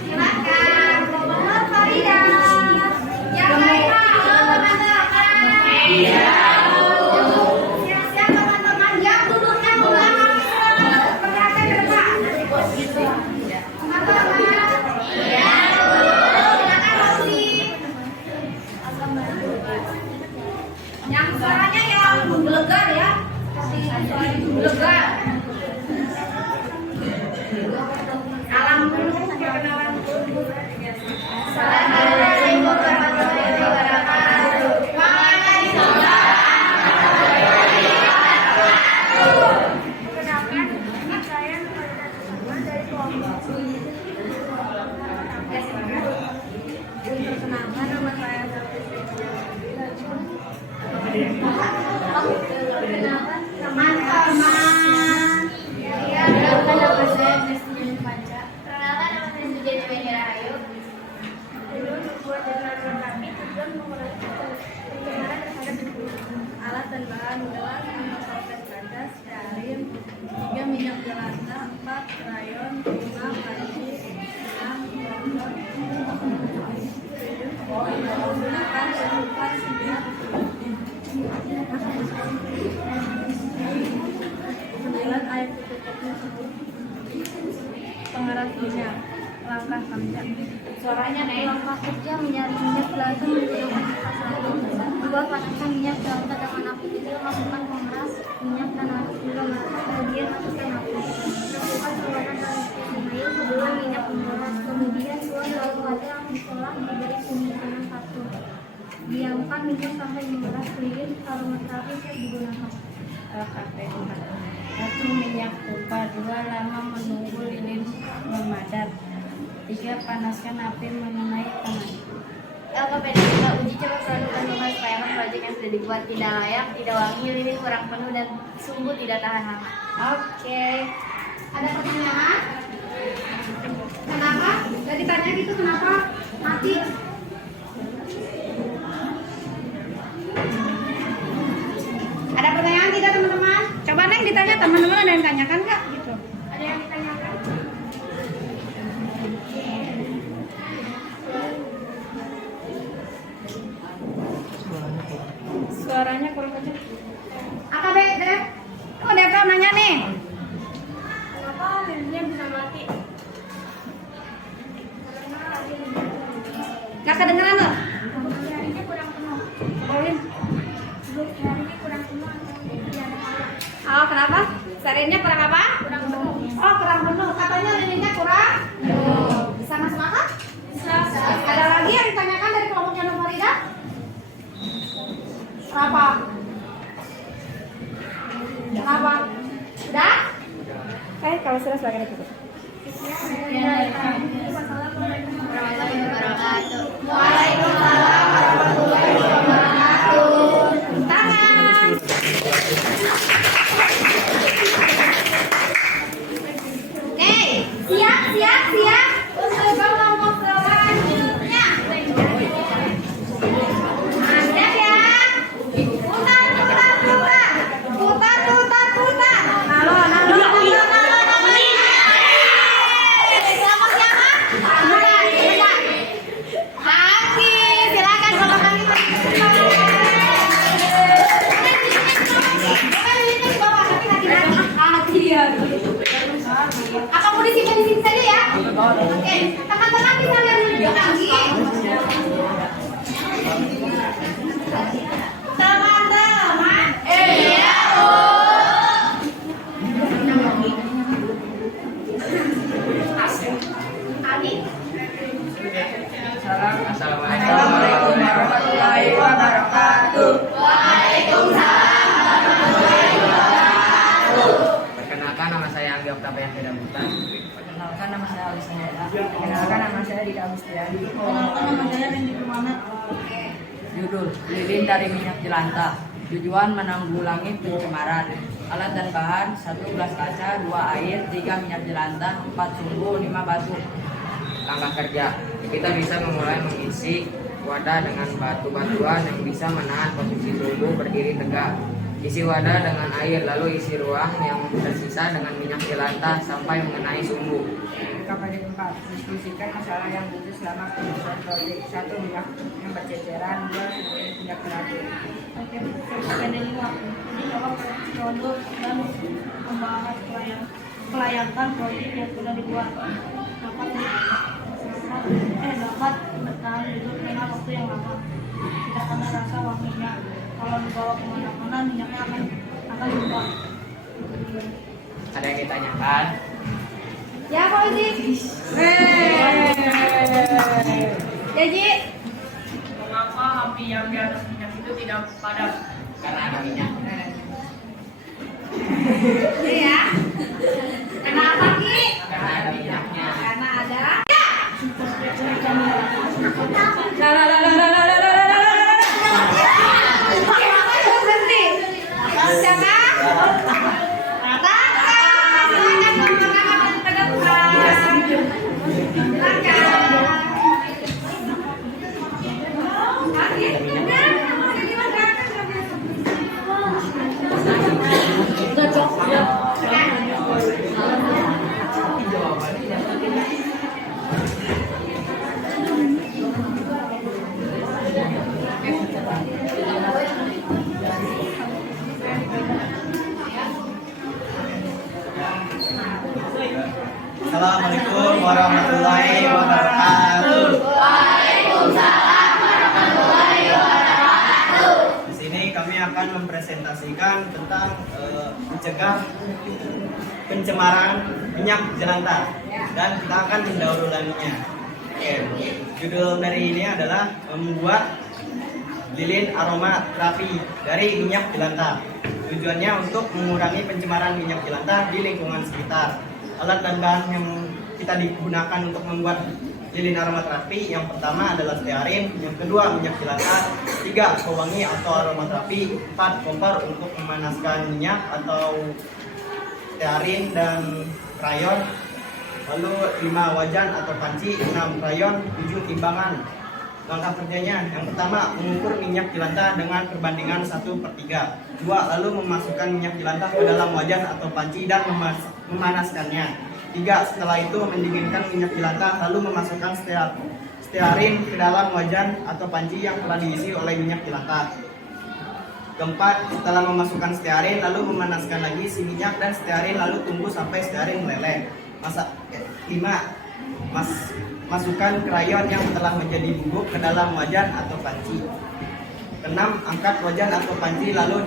Silakan, Gubernur Farida. Yang lain teman-teman. Iya. Siap-siap teman-teman. Yang duduknya belakang perhatian ke depan. Teman-teman. Iya. Silakan Rosi. Yang suaranya yang menggelegar ya. Kasih suara menggelegar. Salam dulu, perkenalan dulu. Assalamualaikum warahmatullahi wabarakatuh. Waalaikumsalam warahmatullahi wabarakatuh. Perkenalkan, nama saya Nurhaliza Kusuma dari kelompok Perkenalkan, nama saya Perkenalkan, Teman-teman. Ya, perkenalkan nama saya Destiny Panca. Perkenalkan nama saya Sujana Benirahayu. Tujuan membuat jadwal kami tujuan mengurangi pencemaran terhadap alat dan bahan adalah 5 salpet kaca, stearin, 3 minyak jelanta, 4 krayon, 5 panci, 6 botol, 7 menggunakan penutupan 9 air tutupnya 10 pengeras minyak. Langkah kerja. Suaranya Nek. Langkah kerja menyaring minyak jelanta menggunakan kipas angin. 2. Panaskan minyak jelanta dengan api kecil, masukkan pengeras minyak dan aduk hingga merata, kemudian masukkan api. Lakukan perlahan dalam air sebelum minyak mengeras. Kemudian tuang lalu wadah yang diolah diberi penyimpanan satu. Diamkan minyak sampai mengeras, lilin aromaterapi siap digunakan. LKP 1. Minyak tumpah. 2. Lama menunggu lilin memadat. 3. Panaskan api mengenai tangan. LKP 2. Uji coba produk kandungan supaya proyek yang sudah dibuat tidak layak, tidak wangi, lilin kurang penuh, dan sumbu tidak tahan lama. Oke. Ada pertanyaan? Kenapa? Gak ditanya gitu kenapa mati? Ada pertanyaan tidak teman-teman? Coba Neng ditanya, teman-teman ada yang tanyakan nggak? Gitu. Ada yang ditanyakan? Suaranya kurang kecil. AKB, Dep. Oh, Dep nanya nih. Kenapa lilinnya bisa mati? Gak kedengeran loh. Harinya kurang penuh. Boleh. Harinya kurang penuh atau tidak ada hal. Oh, kenapa? Sarinnya kurang apa? Kurang penuh. Oh, kurang penuh. Katanya lilinnya kurang. Bisa masuk akal? Bisa. Ada lagi yang ditanyakan dari kelompoknya Nur Farida? Kenapa? Kenapa? Sudah? Kalau sudah silakan ikut. Assalamualaikum warahmatullahi wabarakatuh. Waalaikumsalam warahmatullahi wabarakatuh. Tangan. Nih, siap. Untuk kelompok selanjutnya. Siap ya. Putar. Halo. Sama siapa? Bukan. Hati, silakan kalau kami apa mau disimpan di sini saja ya? Oke, teman-teman bisa lihat di belakang lagi. Teman-teman, iya Adi. Assalamualaikum warahmatullahi wabarakatuh. Waalaikumsalam warahmatullahi wabarakatuh. Perkenalkan, nama saya Anggi Octavian Tidak Buta. Perkenalkan, nama saya Alisa Hera. Perkenalkan, nama saya Dida Agustiani. Perkenalkan, nama saya Randy Permana. Judul: Lilin dari minyak jelanta. Tujuan menanggulangi pencemaran. Alat dan bahan: 1 gelas kaca, 2 air, 3 minyak jelanta, 4 sumbu, 5 batu. Langkah kerja: kita bisa memulai mengisi wadah dengan batu-batuan yang bisa menahan posisi tubuh berdiri tegak. Isi wadah dengan air, lalu isi ruang yang tersisa dengan minyak jelantah sampai mengenai sumbu. KPD 4. Diskusikan masalah yang muncul selama penyusunan proyek. 1. Minyak yang berceceran. 2. Minyak terakhir. Oke, KPD 5. Dijawab produk dan membahas kelayakan proyek yang sudah dibuat. Dapat bertahan hidup dengan waktu yang lama. Tidak kena rasa wanginya. Kalau dibawa kemana-mana minyaknya akan berubah. Ada yang ditanyakan? Ya, Pak Uji. Ya, Ji. Mengapa api yang di atas minyak itu tidak padam? Karena ada minyak. Ya. Kenapa, Ki? Karena ada minyaknya. Karena ada. Berhenti. Siapa? Assalamualaikum warahmatullahi wabarakatuh. Di sini kami akan mempresentasikan tentang mencegah pencemaran minyak jelantah dan kita akan mendahulunya. Oke, judul dari ini adalah membuat lilin aroma terapi dari minyak jelantah. Tujuannya untuk mengurangi pencemaran minyak jelantah di lingkungan sekitar. Alat dan bahan yang kita digunakan untuk membuat lilin aromaterapi yang pertama adalah stearin, yang kedua minyak jelantah, 3 pewangi atau aromaterapi, 4 kompor untuk memanaskan minyak atau stearin dan krayon, lalu 5 wajan atau panci, 6 krayon, 7 timbangan. Langkah kerjanya, yang pertama mengukur minyak jelantah dengan perbandingan 1/3. 2. Lalu memasukkan minyak jelantah ke dalam wajan atau panci dan memanaskannya. 3. Setelah itu mendinginkan minyak jelantah lalu memasukkan stearin ke dalam wajan atau panci yang telah diisi oleh minyak jelantah. 4. Setelah memasukkan stearin lalu memanaskan lagi si minyak dan stearin lalu tunggu sampai stearin meleleh. 5. Masukkan krayon yang telah menjadi bubuk ke dalam wajan atau panci. 6. Angkat wajan atau panci lalu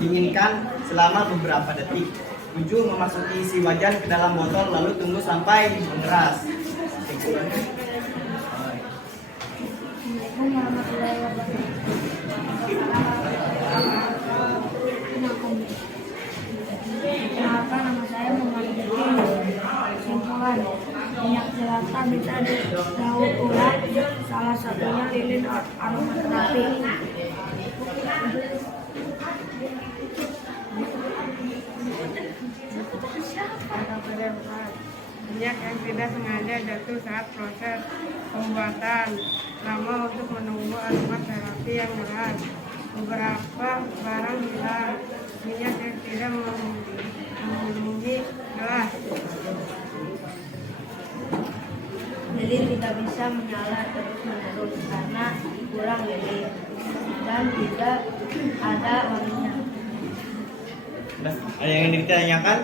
dinginkan selama beberapa detik. 7. Memasuki isi wajan ke dalam botol lalu tunggu sampai mengeras. Assalamualaikum warahmatullahi wabarakatuh. Kenapa nama saya Muhammad Jaki? Simpulan minyak jelantah bisa didaur ulang, salah satunya lilin aromaterapi. Minyak yang tidak sengaja jatuh saat proses pembuatan, lama untuk menunggu aromaterapi yang keras. Beberapa barang hilang, minyak yang tidak memenuhi gelas. Lilin tidak bisa menyala terus-menerus karena kurang lilin dan tidak ada wanginya. Ada yang ditanyakan?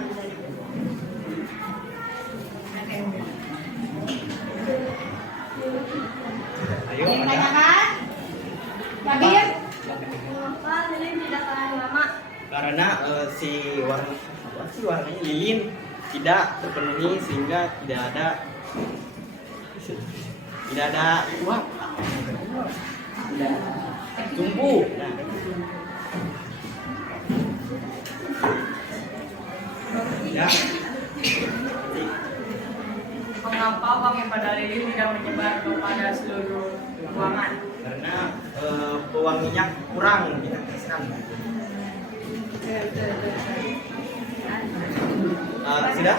Ayo, Yang ada. tanyakan? Lagi ya? Mengapa lilin tidak tahan lama? Karena warnanya lilin tidak terpenuhi sehingga tidak ada uap, tidak tumbuh. Ya. Mengapa wangi pada lilin tidak menyebar kepada seluruh ruangan? Karena pewanginya kurang diteteskan. Sudah?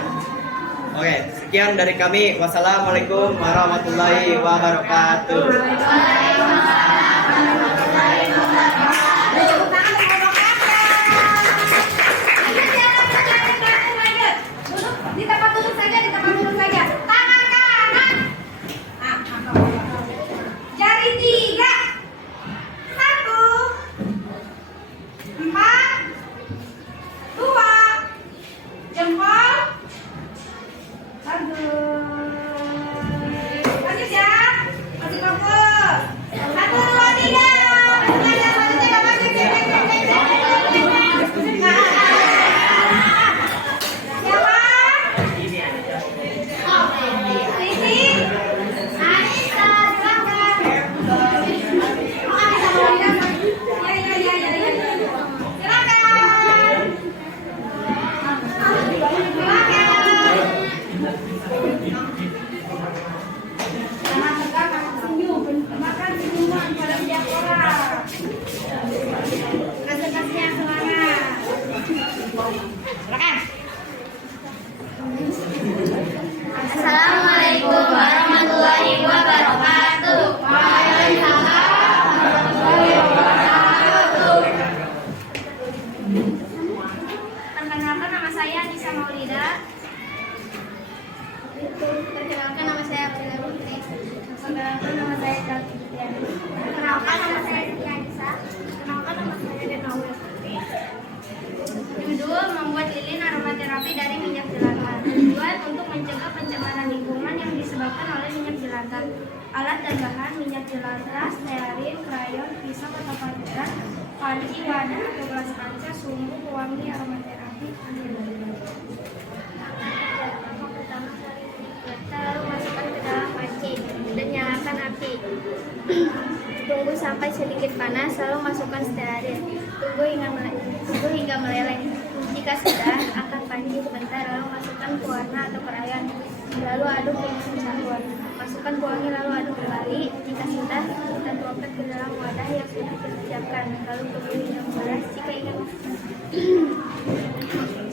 Oke, sekian dari kami. Wassalamualaikum warahmatullahi wabarakatuh. Tepuk tangan, tepuk tangan. Anissa Maulida. Perkenalkan nama saya Aprila Putri. Perkenalkan nama saya Dalfi Fitriani. Perkenalkan nama saya Siti Anissa. Perkenalkan nama saya Denawi Putri. Judul membuat lilin aromaterapi dari minyak jelantah. Tujuan untuk mencegah pencemaran lingkungan yang disebabkan oleh minyak jelantah. Alat dan bahan minyak jelantah, stearin, krayon, pisau atau pameran, panci, wadah atau gelas kaca, sumbu, pewangi aromaterapi. Pertama kali lalu masukkan ke dalam panci dan nyalakan api. Tunggu sampai sedikit panas, lalu masukkan stearin. Tunggu hingga meleleh. Jika sudah, angkat panci sebentar, lalu masukkan pewarna atau krayon. Lalu aduk dengan campur. Masukkan pewangi lalu aduk kembali. Jika sudah, kita tuangkan ke dalam wadah yang sudah kita siapkan. Lalu tunggu hingga panas.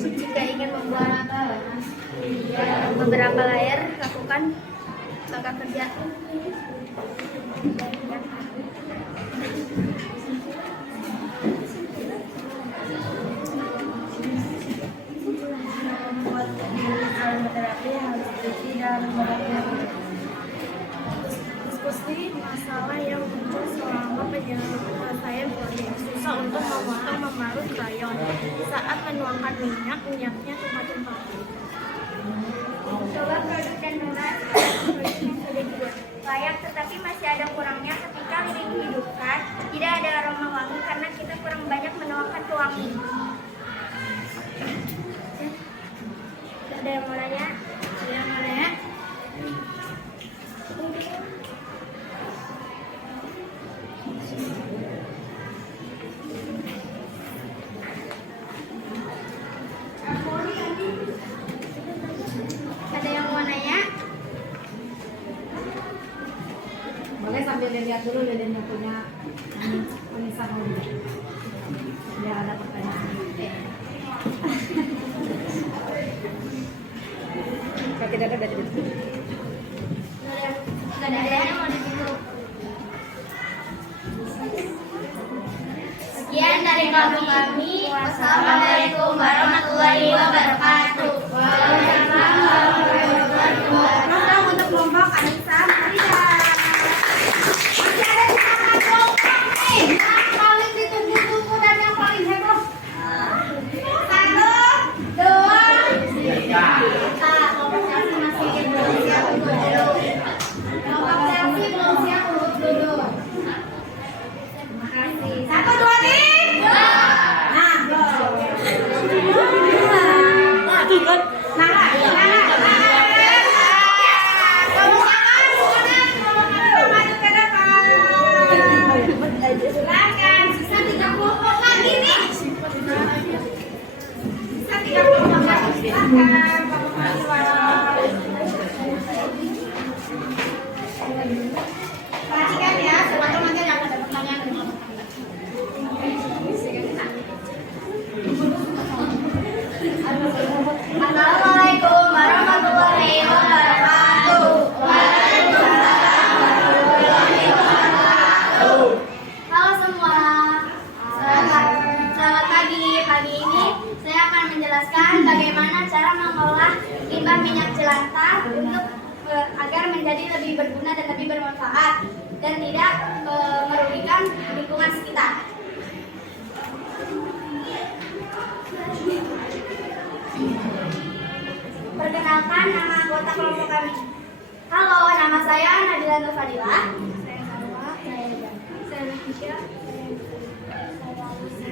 Jika ingin membuat beberapa layer, lakukan langkah kerja. Aromaterapi harus diisi dalam diskusi masalah yang muncul selama perjalanan saya belajar susah untuk memotong memarut krayon. Saat menuangkan minyaknya tumpah-tumpah. Coba produk dan bahan yang sudah dibuat. Layak, tetapi masih ada kurangnya ketika lilin dihidupkan. Tidak ada aroma wangi karena kita kurang banyak menuangkan pewangi. Ada yang mau nanya? Ada yang mau nanya? Ada yang mau nanya? Boleh sambil lihat dulu lilinnya punya Anissa Maulida. Ya ada pertanyaan. Kalau tidak ada berarti betul. Nggak ada yang mau ditutup. Sekian dari kami. Wassalamualaikum warahmatullahi wabarakatuh. Waalaikumsalam warahmatullahi wabarakatuh. Untuk kelompok Anissa Maulida. Masih ada di tangan kelompok nih. Yang paling ditunggu-tunggu dan yang paling heboh. 1, 2, 3. Kelompok Chelsea masih belum siap untuk duduk. Kelompok Chelsea belum siap untuk duduk. Terima kasih. 1, 2, 3. Nah, silakan, sisa 30 lagi nih. Sisa 30 lagi, silakan. Perhatikan ya, sebelum nanti ada pertanyaan. Assalamualaikum warahmatullahi wabarakatuh. Waalaikumsalam warahmatullahi wabarakatuh. Halo semua. Selamat pagi. Pagi ini saya akan menjelaskan bagaimana cara mengolah limbah minyak jelantah untuk agar menjadi lebih berguna dan lebih bermanfaat dan tidak merugikan lingkungan sekitar. Perkenalkan nama anggota kelompok kami. Halo, nama saya Nabila Nur Fadila. Saya Salwa, saya Leticia, saya Alisa.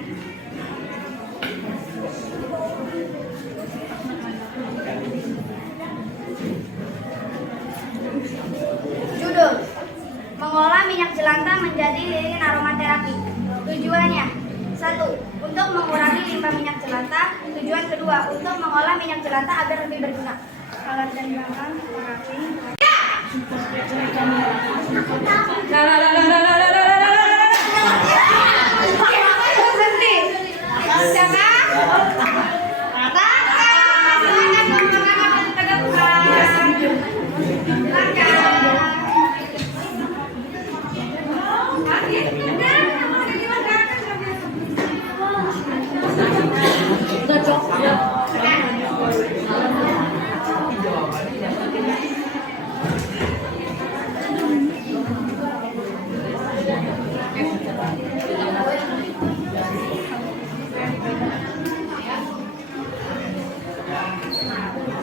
Judul: Mengolah minyak jelantah menjadi lilin aromaterapi. Tujuannya: 1. Untuk mengurangi limbah minyak jelantah. Tujuan kedua: untuk mengolah minyak jelantah agar lebih berguna. Alat dan bahan terapi.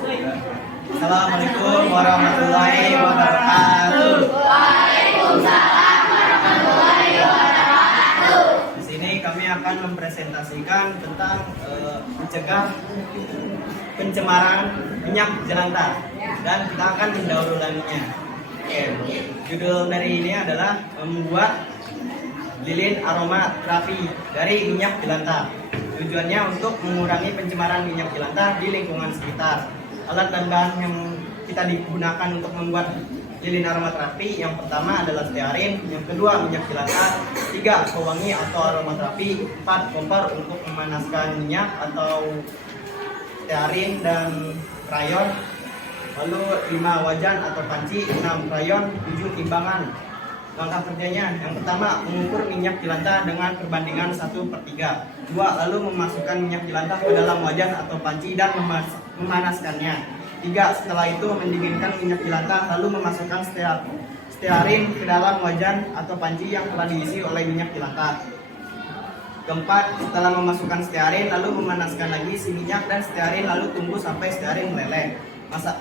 Assalamualaikum warahmatullahi wabarakatuh. Di sini kami akan mempresentasikan tentang mencegah pencemaran minyak jelantah dan kita akan mendaur ulanginya. Oke, judul dari ini adalah membuat lilin aroma terapi dari minyak jelantah. Tujuannya untuk mengurangi pencemaran minyak jelantah di lingkungan sekitar. Alat dan bahan yang kita digunakan untuk membuat lilin aromaterapi yang pertama adalah stearin, yang kedua minyak jelantah, 3 pewangi atau aromaterapi, 4 kompor untuk memanaskan minyak atau stearin dan rayon, lalu 5 wajan atau panci, 6 rayon, 7 timbangan. Langkah kerjanya, yang pertama mengukur minyak jelantah dengan perbandingan 1/3. 2. Lalu memasukkan minyak jelantah ke dalam wajan atau panci dan memanaskannya. 3. Setelah itu mendinginkan minyak jelantah lalu memasukkan stearin ke dalam wajan atau panci yang telah diisi oleh minyak jelantah. Keempat, setelah memasukkan stearin lalu memanaskan lagi si minyak dan stearin lalu tunggu sampai stearin meleleh. 5.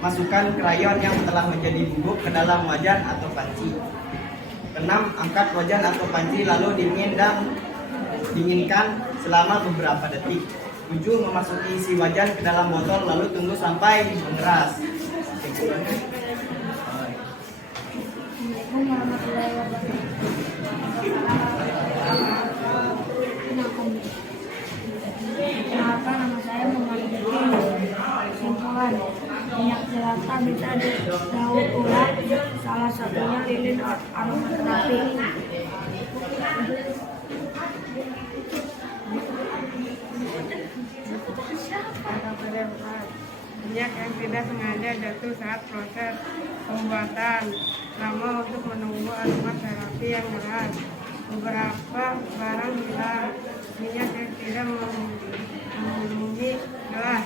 Masukkan krayon yang telah menjadi bubuk ke dalam wajan atau panci. 6. Angkat wajan atau panci lalu dinginkan selama beberapa detik. 7. Memasuki isi wajan ke dalam botol lalu tunggu sampai mengeras. Assalamualaikum warahmatullahi wabarakatuh. Kenalkan, nama saya Muhammad Ibrahim. Simpulan, minyak jelantah bisa didaur ulang, salah satunya lilin aromaterapi. Minyak yang tidak sengaja jatuh saat proses pembuatan, lama untuk menunggu aromaterapi yang keras. Beberapa barang hilang, minyak yang tidak memenuhi gelas.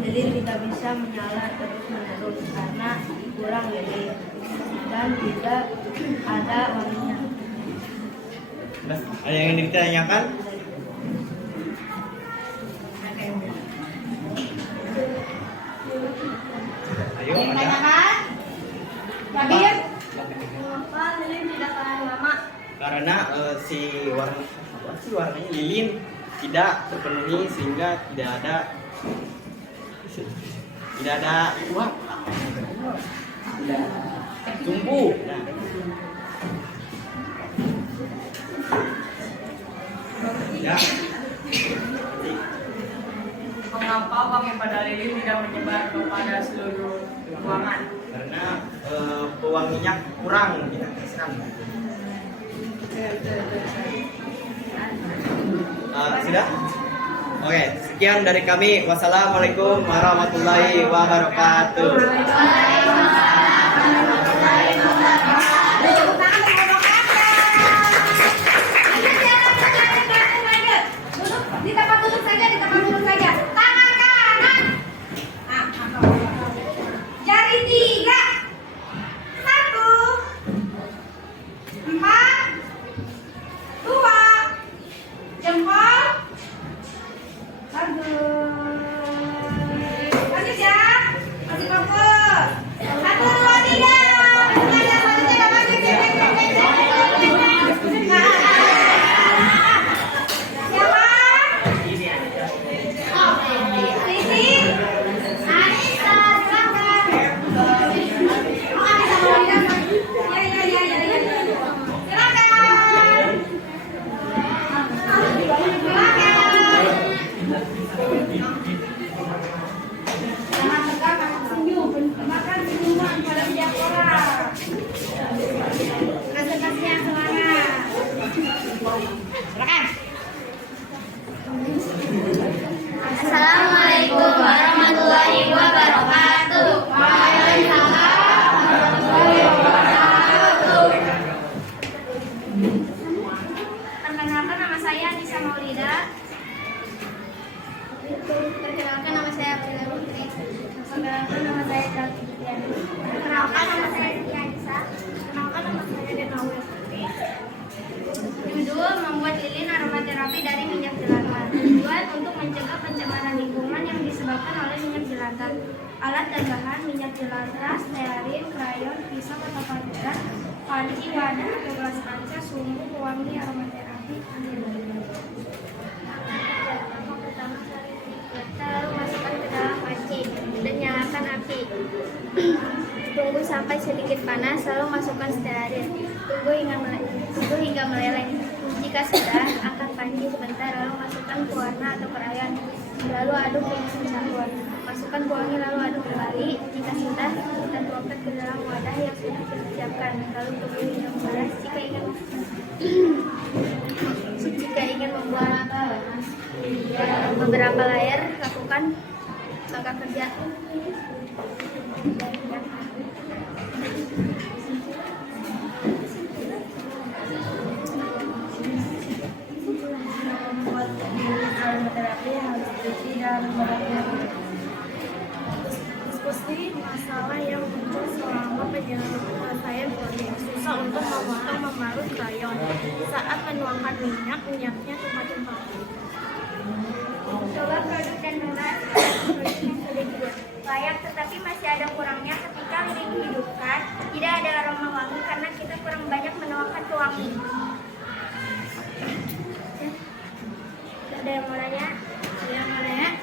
Lilin tidak bisa menyala terus-menerus karena kurang lilin dan tidak ada wanginya. Ada yang ditanyakan? Ayo, ada. Hadir. Mengapa lilin tidak tahan lama? Karena warnanya lilin tidak terpenuhi sehingga tidak ada uap tumbuh. Ya. Mengapa wangi pada lilin tidak menyebar kepada seluruh ruangan? Karena pewanginya kurang ya. Sudah? Oke, sekian dari kami. Wassalamualaikum warahmatullahi wabarakatuh. Di tempat duduk saja. Tangan kanan. Jari 3. 1, 4, 2, jempol. Bagus ya. Masih fokus. 1, 2, 3. Assalamualaikum warahmatullahi wabarakatuh. Perkenalkan, nama saya Nisa Maulida. Perkenalkan, nama saya Aprila Putri. Perkenalkan, nama saya Kalti Putiani. Perkenalkan, nama saya Siti Anissa. Perkenalkan, nama saya Denawi Putri. Judul membuat lilin aromaterapi dari minyak jelantah. Alat dan bahan: minyak jelantah, stearin, krayon, pisau atau pelajaran, panci, wadah atau gelas kaca, sumbu, pewangi, aromaterapi, pertama saring kita lalu masukkan ke dalam panci dan nyalakan api. Tunggu sampai sedikit panas, lalu masukkan stearin. Tunggu hingga meleleh. Jika sudah, angkat panci sebentar, lalu masukkan pewarna atau krayon. Lalu aduk dengan campur. Masukkan pewangi lalu aduk kembali. Jika sudah, kita tuangkan ke dalam wadah yang sudah kita siapkan. Lalu tunggu hingga memberas. Jika ingin membuat beberapa layer, lakukan langkah kerja. Aromaterapi harus dicuci dan merata. Diskusi masalah yang muncul selama perjalanan saya susah untuk memotong memarut krayon. Saat menuangkan minyaknya tumpah-tumpah. Coba produk dan bahan produknya sudah dibuat layak, tetapi masih ada kurangnya. Ketika lilin dihidupkan, tidak ada aroma wangi karena kita kurang banyak menuangkan pewangi. Ada yang mau nanya? Ada yang mau nanya?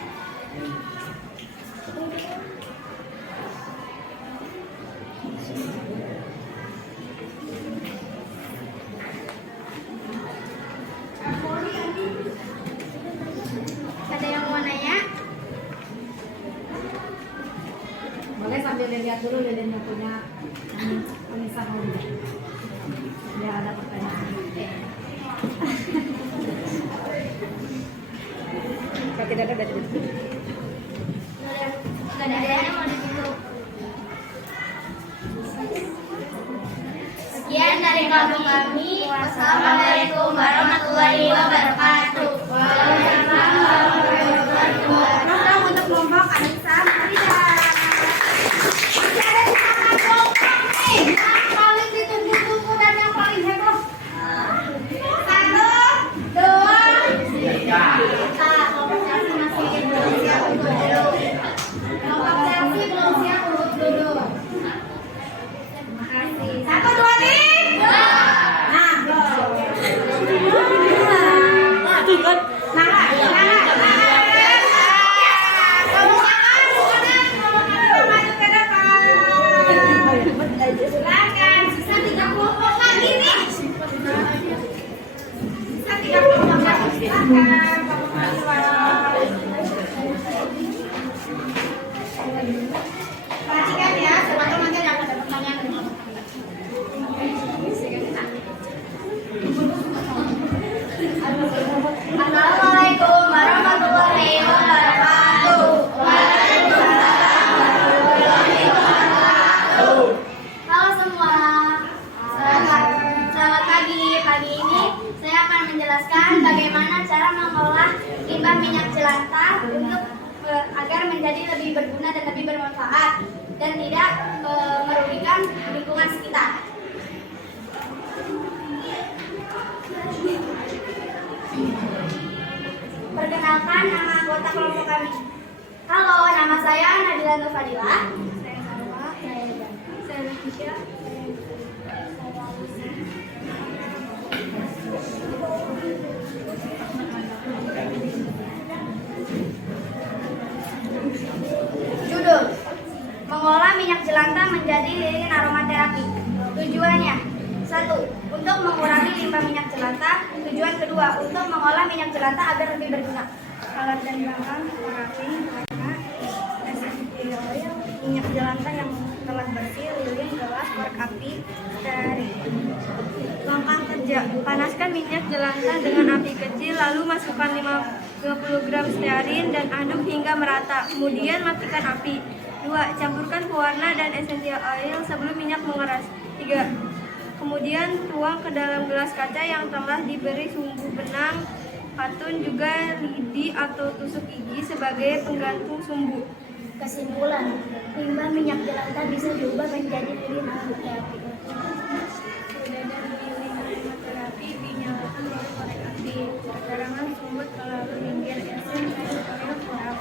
Ada yang mau nanya? Boleh sambil dilihat dulu Lilinnya punya tulisan dulu. Ya ada pertanyaan. Kalau tidak ada dari itu. Nggak ada yang mau ditutup. Sekian dari kami. Wassalamualaikum warahmatullahi wabarakatuh. Waalaikumsalam warahmatullahi wabarakatuh. Program untuk kelompok Anissa Farida. Masih ada di sana kelompok nih. Yang paling ditunggu-tunggu dan yang paling heboh. 1, 2, 3. Kelompok selfie masih belum siap untuk duduk. Kelompok selfie belum siap untuk duduk. Terima kasih. 1, 2, 3. Nah, silakan, sisa 3 kelompok lagi nih. Sisa 3 kelompok lagi, silakan. Perhatikan ya, siapa nanti yang ada pertanyaan. Assalamualaikum warahmatullahi wabarakatuh. Waalaikumsalam warahmatullahi wabarakatuh. Halo semua. Selamat pagi. Pagi ini saya akan menjelaskan bagaimana cara mengolah limbah minyak jelantah untuk agar menjadi lebih berguna dan lebih bermanfaat dan tidak merugikan lingkungan sekitar. Perkenalkan nama anggota kelompok kami. Halo, nama saya Nabila Nur Fadila. Saya Salwa, saya Leticia. Judul: mengolah minyak jelantah menjadi lilin aromaterapi. Tujuannya: 1. Untuk mengurangi limbah minyak jelantah. Tujuan kedua: untuk mengolah minyak jelantah agar lebih berguna. Alat dan bahan: parafin, warna, essential oil, minyak jelantah yang telah bersih, lilin, gelas, korek api, stearin. Langkah kerja: panaskan minyak jelantah dengan api kecil, lalu masukkan 50 gram stearin dan aduk hingga merata. Kemudian matikan api. 2. Campurkan pewarna dan essential oil sebelum minyak mengeras. 3. Kemudian tuang ke dalam gelas kaca yang telah diberi sumbu benang, katun, juga lidi atau tusuk gigi sebagai penggantung sumbu. Kesimpulan: limbah minyak jelantah bisa diubah menjadi lilin aromaterapi. Sudah dari lilin aromaterapi dinyalakan oleh korek api. Karangan sumber terlalu minggir esen kayu oil korek.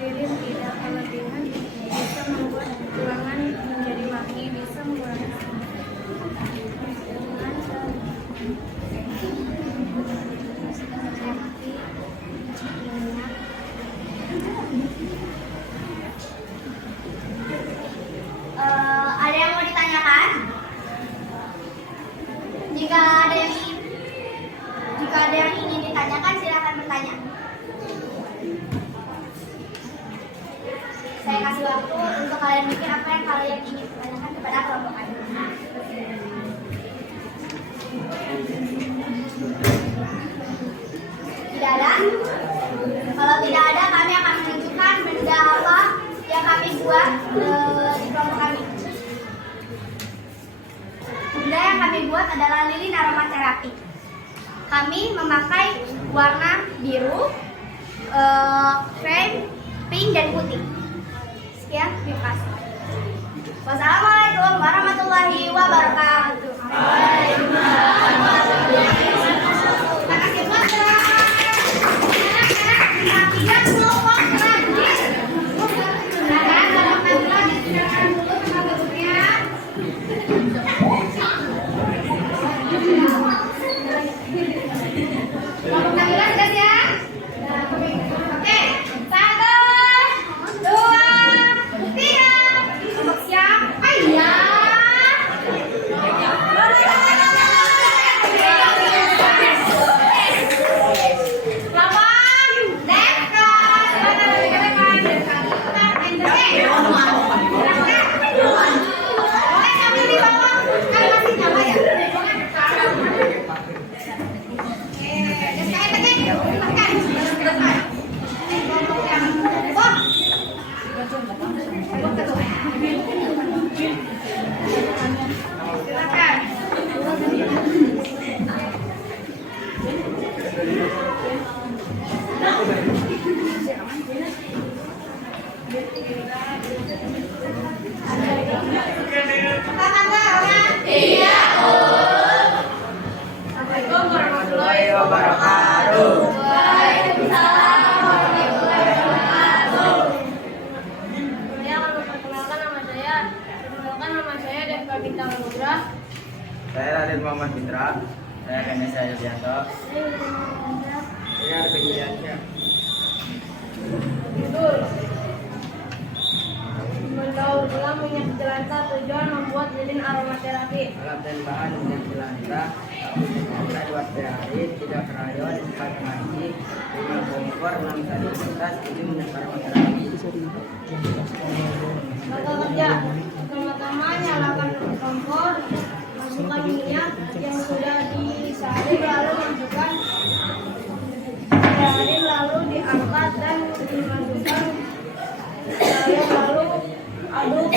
Lilin tidak kelebihan bisa Ada yang mau ditanyakan? Jika ada yang ingin ditanyakan, silakan bertanya. Saya kasih waktu untuk kalian mikir apa yang kalian ingin tanyakan kepada kelompok kalian. Tidak ada? Kalau tidak ada, kami akan menunjukkan benda apa yang kami buat di kelompok kami. Benda yang kami buat adalah lilin aromaterapi. Kami memakai warna biru, krem, pink, dan putih. Sekian, terima kasih. Wassalamualaikum warahmatullahi wabarakatuh. Saya Raden Muhammad Fitra. Saya Ganesha Yulianto. Ini ada pilihannya. Mendaur ulang minyak jelantah, tujuan membuat lilin aromaterapi. Alat dan bahan minyak jelantah. Kita buat air, 3 krayon, 4 panci, 5 kompor, 6 tali kertas, 7 minyak aromaterapi. Tata kerja. Pertama-tama nyalakan kompor, masukkan minyak yang sudah disaring, lalu masukkan disaring, lalu diangkat dan dimasukkan lalu aduk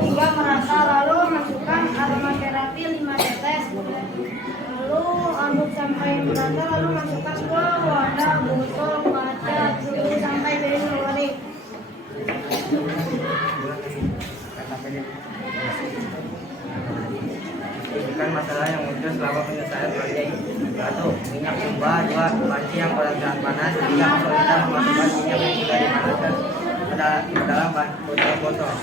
hingga merata, lalu masukkan aromaterapi 5 tetes, lalu aduk sampai merata, lalu masukkan ke wadah botol kaca, tunggu sampai piring mengering. Ini kan masalah yang muncul selama penyelesaian proyek. 1. Minyak tumbah. 2. Panci yang pada saat panas. 3. Kesulitan memasukkan minyak yang sudah dipanaskan ke dalam botol-botol.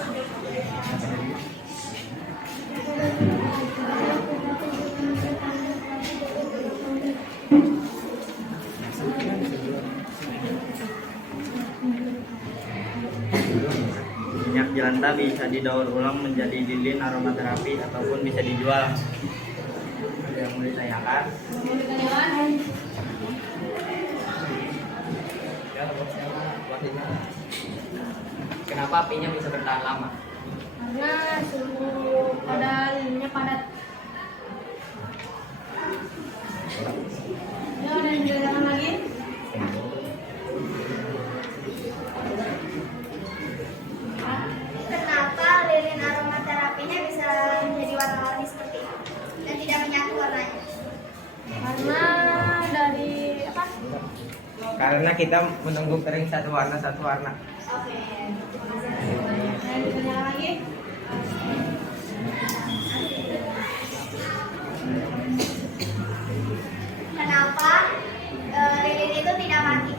Minyak jelantah bisa didaur ulang menjadi lilin aromaterapi ataupun bisa dijual. Ada yang mau ditanyakan? Kenapa apinya bisa bertahan lama? Karena suhu pada lilinnya padat. Ya, ada yang ditanyakan lagi? Kenapa lilin aromaterapinya bisa menjadi warna-warni seperti itu dan tidak menyatu warnanya? Karena dari apa? Karena kita menunggu kering satu warna. Oke, terima kasih. Ada yang ditanyakan lagi? Kenapa lilin itu tidak mati?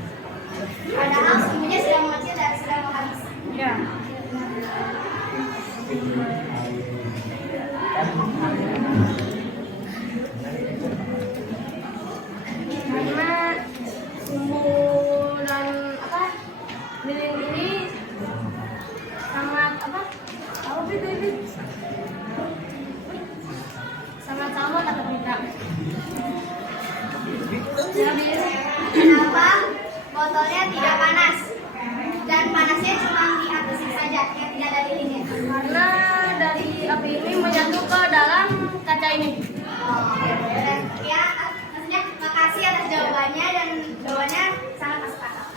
Padahal semuanya sudah mengecil dan sudah mau habis. Ya. Karena sumbu dan lilin botolnya tidak panas dan panasnya cuma di atasnya saja, yang tidak ada lilinnya? Karena dari api ini menjatuh ke dalam kaca ini. Dan ya, maksudnya makasih atas jawabannya dan jawabannya sangat masuk akal.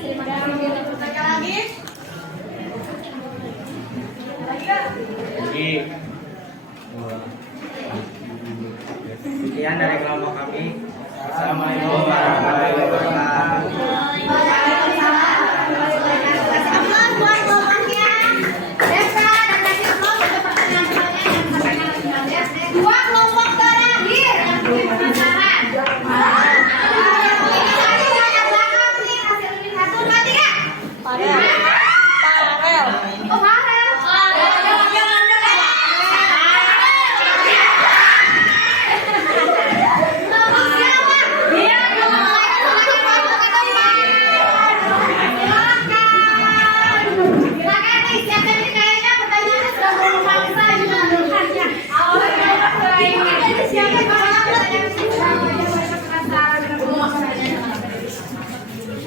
Terima kasih. Bertanya lagi? Jadi sekian dari kelompok kami. Assalamualaikum warahmatullahi wabarakatuh. Dua kelompok terakhir yang punya penasaran. Satu, dua, tiga. Farel. Oh, Farel.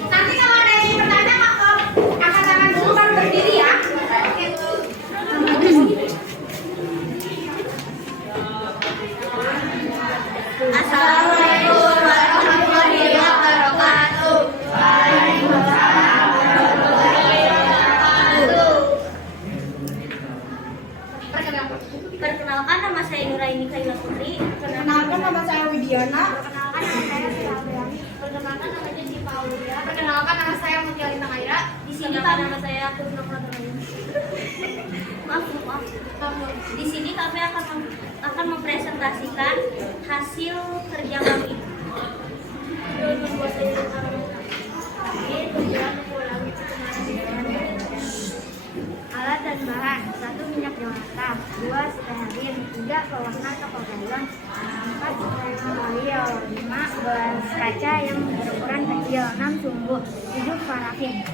Nanti kalau ada yang bertanya, maka angkat tangan dulu baru berdiri ya. Assalamualaikum warahmatullahi wabarakatuh. Waalaikumsalam warahmatullahi wabarakatuh. Perkenalkan, nama saya Nuraini Kaila Putri. Perkenalkan, nama saya Widiana. Perkenalkan, nama saya Sila Abriani. Perkenalkan, nama saya Cipa Aulia. Perkenalkan, nama saya Mutia Lintang Aira. Di sini nama saya Kurna Pratama. Maaf. Di sini kami akan mempresentasikan hasil kerja kami. Alat dan bahan: 1 minyak jelantah, 2 stearin, 3 pewarna atau galon, 4 oil, 5 gelas kaca yang berukuran kecil, 6 sumbu, 7 parafin.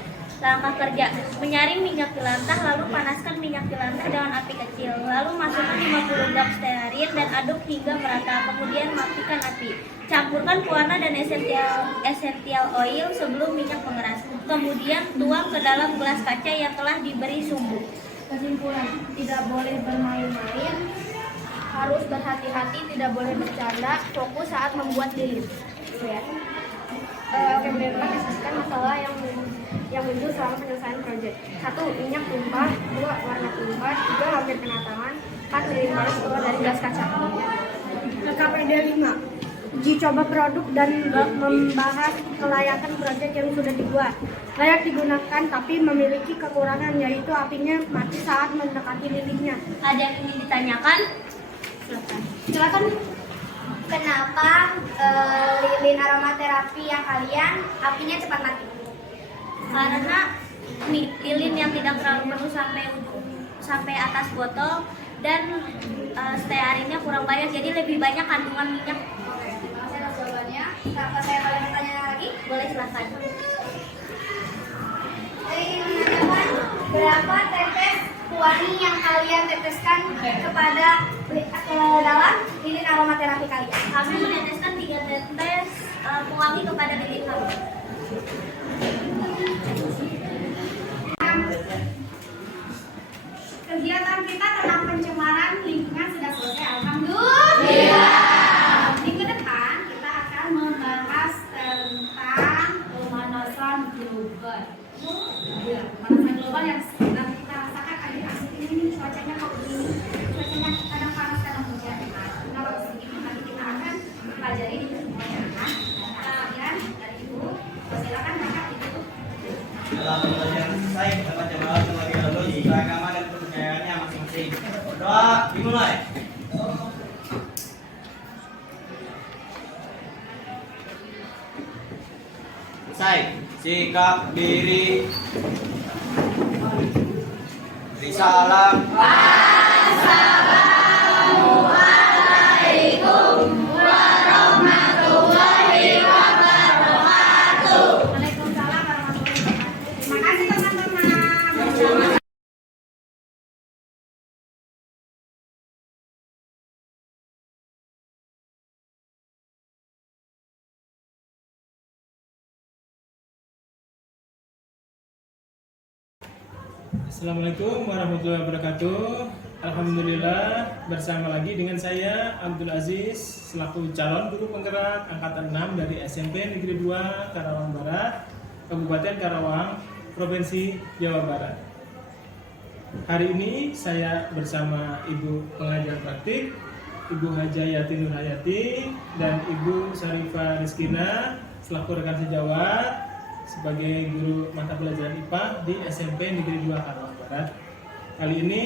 Langkah kerja: menyaring minyak jelantah, lalu panaskan minyak jelantah dengan api kecil, lalu masukkan 50 gram stearin dan aduk hingga merata, kemudian matikan api. Campurkan pewarna dan essential oil sebelum minyak mengeras, kemudian tuang ke dalam gelas kaca yang telah diberi sumbu. Kesimpulan: tidak boleh bermain-main, harus berhati-hati, tidak boleh bercanda, fokus saat membuat lilin. Itu ya. Oke, kita diskusikan masalah yang muncul selama penyelesaian proyek. 1. Minyak tumpah. 2. Warna tumpah. 3. Hampir kena tangan. 4. Lilin panas keluar dari gelas kaca. KPD 5. Uji coba produk dan membahas kelayakan proyek yang sudah dibuat. Layak digunakan tapi memiliki kekurangan, yaitu apinya mati saat mendekati lilinnya. Ada yang ingin ditanyakan? Silakan. Kenapa lilin aromaterapi yang kalian apinya cepat mati? Karena lilin yang tidak terlalu penuh sampai atas botol dan stearinnya kurang banyak, jadi lebih banyak kandungan minyak. Saya tahu jawabannya. Apa saya boleh bertanya lagi? Boleh, silakan. Saya ingin menanyakan berapa tetes pewangi yang kalian teteskan kepada dalam lilin aromaterapi kalian? Kami meneteskan 3 tetes pewangi kepada lilin kami. Kegiatan kita tentang pencemaran lingkungan sudah selesai. Alhamdulillah. Minggu depan kita akan membahas tentang pemanasan global. Ya, pemanasan global yang sedang kita rasakan akhir-akhir ini. Cuacanya kok begini, cuacanya kadang panas kadang hujan. Kenapa begini? Nanti kita akan pelajari di semuanya. Kemudian dari ibu, silakan kakak ibu. Dalam pembelajaran selesai, kita baca doa terlebih dahulu sesuai agama dan kepercayaannya masing-masing. Doa dimulai. Selesai. Sikap diri. Beri salam. Assalamualaikum warahmatullahi wabarakatuh. Alhamdulillah bersama lagi dengan saya Abdul Aziz selaku calon guru penggerak angkatan 6 dari SMP Negeri 2 Karawang Barat, Kabupaten Karawang, Provinsi Jawa Barat. Hari ini saya bersama Ibu pengajar praktik, Ibu Hajayati Nurhayati dan Ibu Syarifah Rizkina selaku rekan sejawat sebagai guru mata pelajaran IPA di SMP Negeri 2 Karawang Barat. Kali ini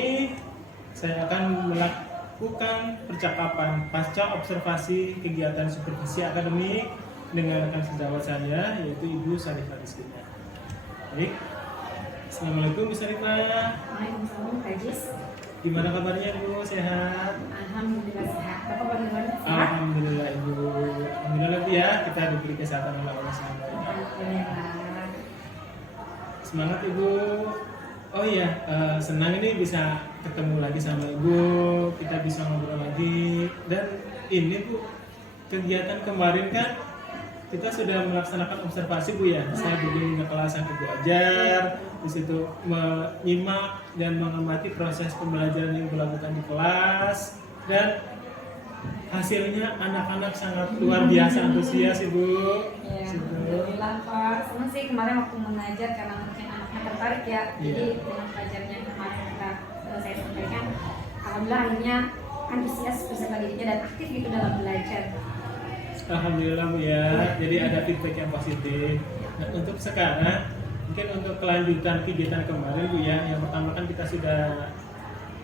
saya akan melakukan percakapan pasca observasi kegiatan supervisi akademik dengan rekan sejawat saya yaitu Ibu Syarifah Rizkina. Baik, Assalamualaikum Bu Syarifah. Waalaikumsalam Kak Jis. Gimana kabarnya Ibu? Sehat? Alhamdulillah sehat. Bapak bagaimana? Sehat? Alhamdulillah Ibu. Alhamdulillah Bu ya, kita diberi kesehatan oleh Allah SWT. Alhamdulillah. Semangat Ibu. Oh iya, senang ini bisa ketemu lagi sama Ibu, kita bisa ngobrol lagi. Dan ini Bu, kegiatan kemarin kan kita sudah melaksanakan observasi Bu ya. Saya berdiri di kelas yang Ibu ajar, di situ menyimak dan mengamati proses pembelajaran yang Ibu lakukan di kelas, dan hasilnya anak-anak sangat luar biasa antusias Ibu. Ya, alhamdulillah Pak. Senang sih kemarin waktu mengajar karena mungkin anaknya tertarik ya. Jadi dengan pelajarannya yang kemarin saya sampaikan, alhamdulillah akhirnya antusias peserta didiknya dan aktif gitu dalam belajar. Alhamdulillah Bu ya. Jadi ada feedback yang positif. Nah, untuk sekarang mungkin untuk kelanjutan kegiatan kemarin Bu ya. Yang pertama kan kita sudah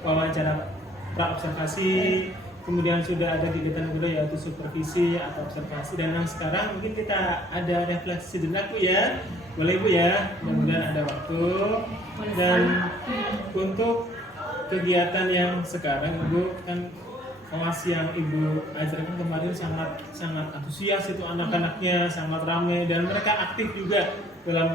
wawancara pra observasi, kemudian sudah ada kegiatan kedua yaitu supervisi atau observasi, dan yang sekarang mungkin kita ada refleksi sejenak Bu ya. Boleh Bu ya, mudah-mudahan ada waktu. Dan untuk kegiatan yang sekarang Ibu kan kelas yang Ibu ajarkan kemarin sangat antusias itu anak-anaknya, sangat ramai dan mereka aktif juga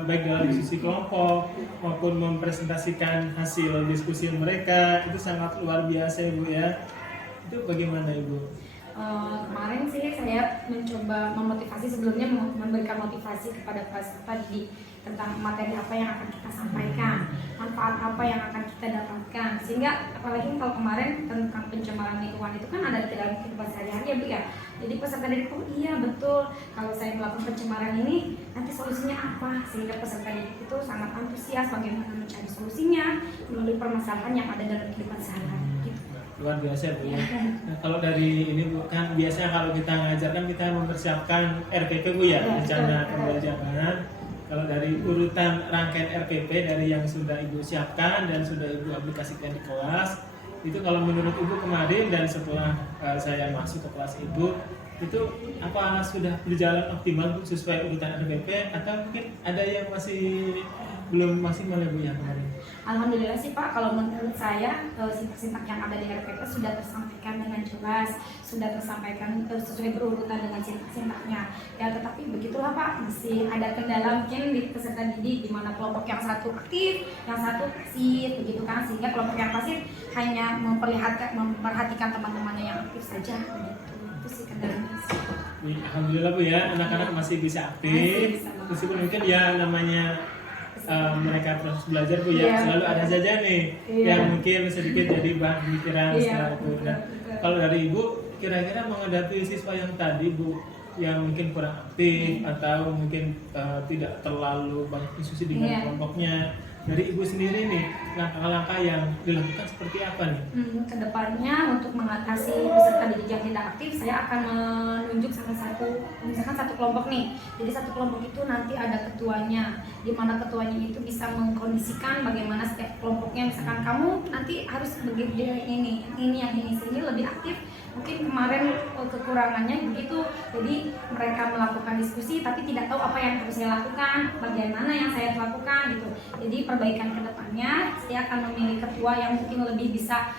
baik dalam diskusi kelompok maupun mempresentasikan hasil diskusi mereka. Itu sangat luar biasa Ibu ya. Itu bagaimana Ibu? Kemarin sih saya mencoba memotivasi, sebelumnya memberikan motivasi kepada peserta didik tentang materi apa yang akan kita sampaikan, manfaat apa yang akan kita dapatkan, sehingga apalagi kalau kemarin tentang pencemaran lingkungan itu kan ada di dalam kehidupan sehari-hari ya Bu ya. Jadi peserta didik, oh iya betul, kalau saya melakukan pencemaran ini nanti solusinya apa, sehingga peserta didik itu sangat antusias bagaimana mencari solusinya melalui permasalahan yang ada dalam kehidupan sehari-hari gitu. Luar biasa Bu ya. Nah, kalau dari ini Bu, kan biasanya kalau kita ngajarkan kita mempersiapkan RPP Bu ya, rencana pembelajaran. Kalau dari urutan rangkaian RPP dari yang sudah Ibu siapkan dan sudah Ibu aplikasikan di kelas, itu kalau menurut Ibu kemarin dan setelah saya masuk ke kelas Ibu, itu apa sudah berjalan optimal Bu sesuai urutan RPP atau mungkin ada yang belum maksimal ya Bu ya kemarin? Alhamdulillah sih Pak, kalau menurut saya sintak-sintak yang ada di RPP sudah tersampaikan dengan jelas, sudah tersampaikan sesuai berurutan dengan sintak-sintaknya. Ya tetapi begitulah Pak, masih ada kendala mungkin di peserta didik di mana kelompok yang satu aktif, yang satu pasif begitu kan, sehingga kelompok yang pasif hanya memperhatikan teman-temannya yang aktif saja begitu. Itu sih kendalanya. Alhamdulillah Bu ya, anak-anak masih bisa aktif, meskipun mungkin ya namanya mereka proses belajar Bu ya, selalu ada saja nih yang mungkin sedikit jadi bahan pemikiran setelah itu. Nah, kalau dari Ibu kira-kira menghadapi siswa yang tadi Bu yang mungkin kurang aktif atau mungkin tidak terlalu banyak diskusi dengan kelompoknya, dari Ibu sendiri nih langkah-langkah yang dilakukan seperti apa nih? Kedepannya untuk mengatasi peserta didik yang tidak aktif, saya akan menunjuk misalkan satu kelompok nih. Jadi satu kelompok itu nanti ada ketuanya, di mana ketuanya itu bisa mengkondisikan bagaimana setiap kelompoknya. Misalkan kamu nanti harus begitu ini yang ini, sehingga lebih aktif. Mungkin kemarin kekurangannya begitu, jadi mereka melakukan diskusi tapi tidak tahu apa yang harus saya lakukan, bagaimana yang saya lakukan gitu. Jadi perbaikan ke depannya saya akan memilih ketua yang mungkin lebih bisa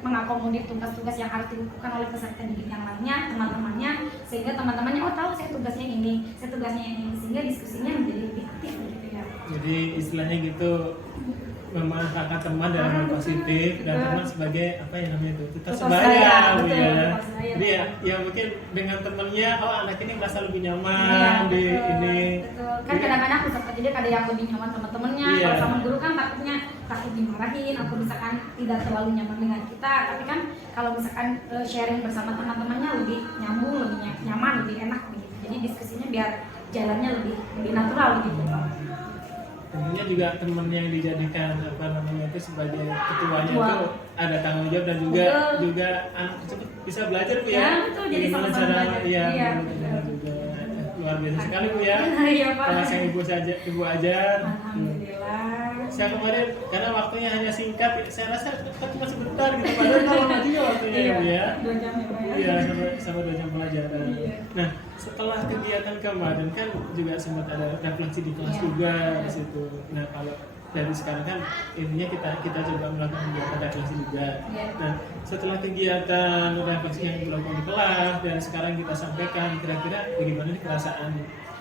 mengakomodir tugas-tugas yang harus dilakukan oleh peserta didik yang lainnya, teman-temannya, sehingga teman-temannya oh tahu saya tugasnya ini, saya tugasnya ini, sehingga diskusinya menjadi lebih aktif gitu ya. Jadi istilahnya gitu, memanfaatkan teman dalam hal positif dan teman sebagai apa yang namanya itu tetap sebaya Bu ya. Jadi ya mungkin dengan temannya, oh anak ini merasa lebih nyaman di ini. Betul. Kan kadang-kadang peserta didik ada yang lebih nyaman teman-temannya. Iya. Kalau sama guru kan takut dimarahin atau misalkan tidak terlalu nyaman dengan kita. Tapi kan kalau misalkan sharing bersama teman-temannya lebih nyambung, lebih nyaman, lebih enak begitu. Jadi diskusinya biar jalannya lebih natural gitu. Tentunya juga teman yang dijadikan itu sebagai ketuanya itu ada tanggung jawab dan juga anak tersebut bisa belajar Bu ya. Ya, betul, jadi Gimana sama-sama cara belajar. ya, Iya, juga luar biasa sekali Bu ya. Iya Pak. Kelas yang ibu ajar. Alhamdulillah. Saya kemarin karena waktunya hanya singkat, saya rasa cuma sebentar gitu. Padahal lama juga waktunya ya Bu ya. 2 jam ya Pak ya. Iya, sampai 2 jam pelajaran. Nah, setelah kegiatan kemarin kan juga sempat ada refleksi di kelas juga di situ. Nah, kalau dari sekarang kan intinya kita coba melakukan kegiatan refleksi juga. Nah, setelah kegiatan refleksi yang dilakukan di kelas dan sekarang kita sampaikan, kira-kira bagaimana nih perasaan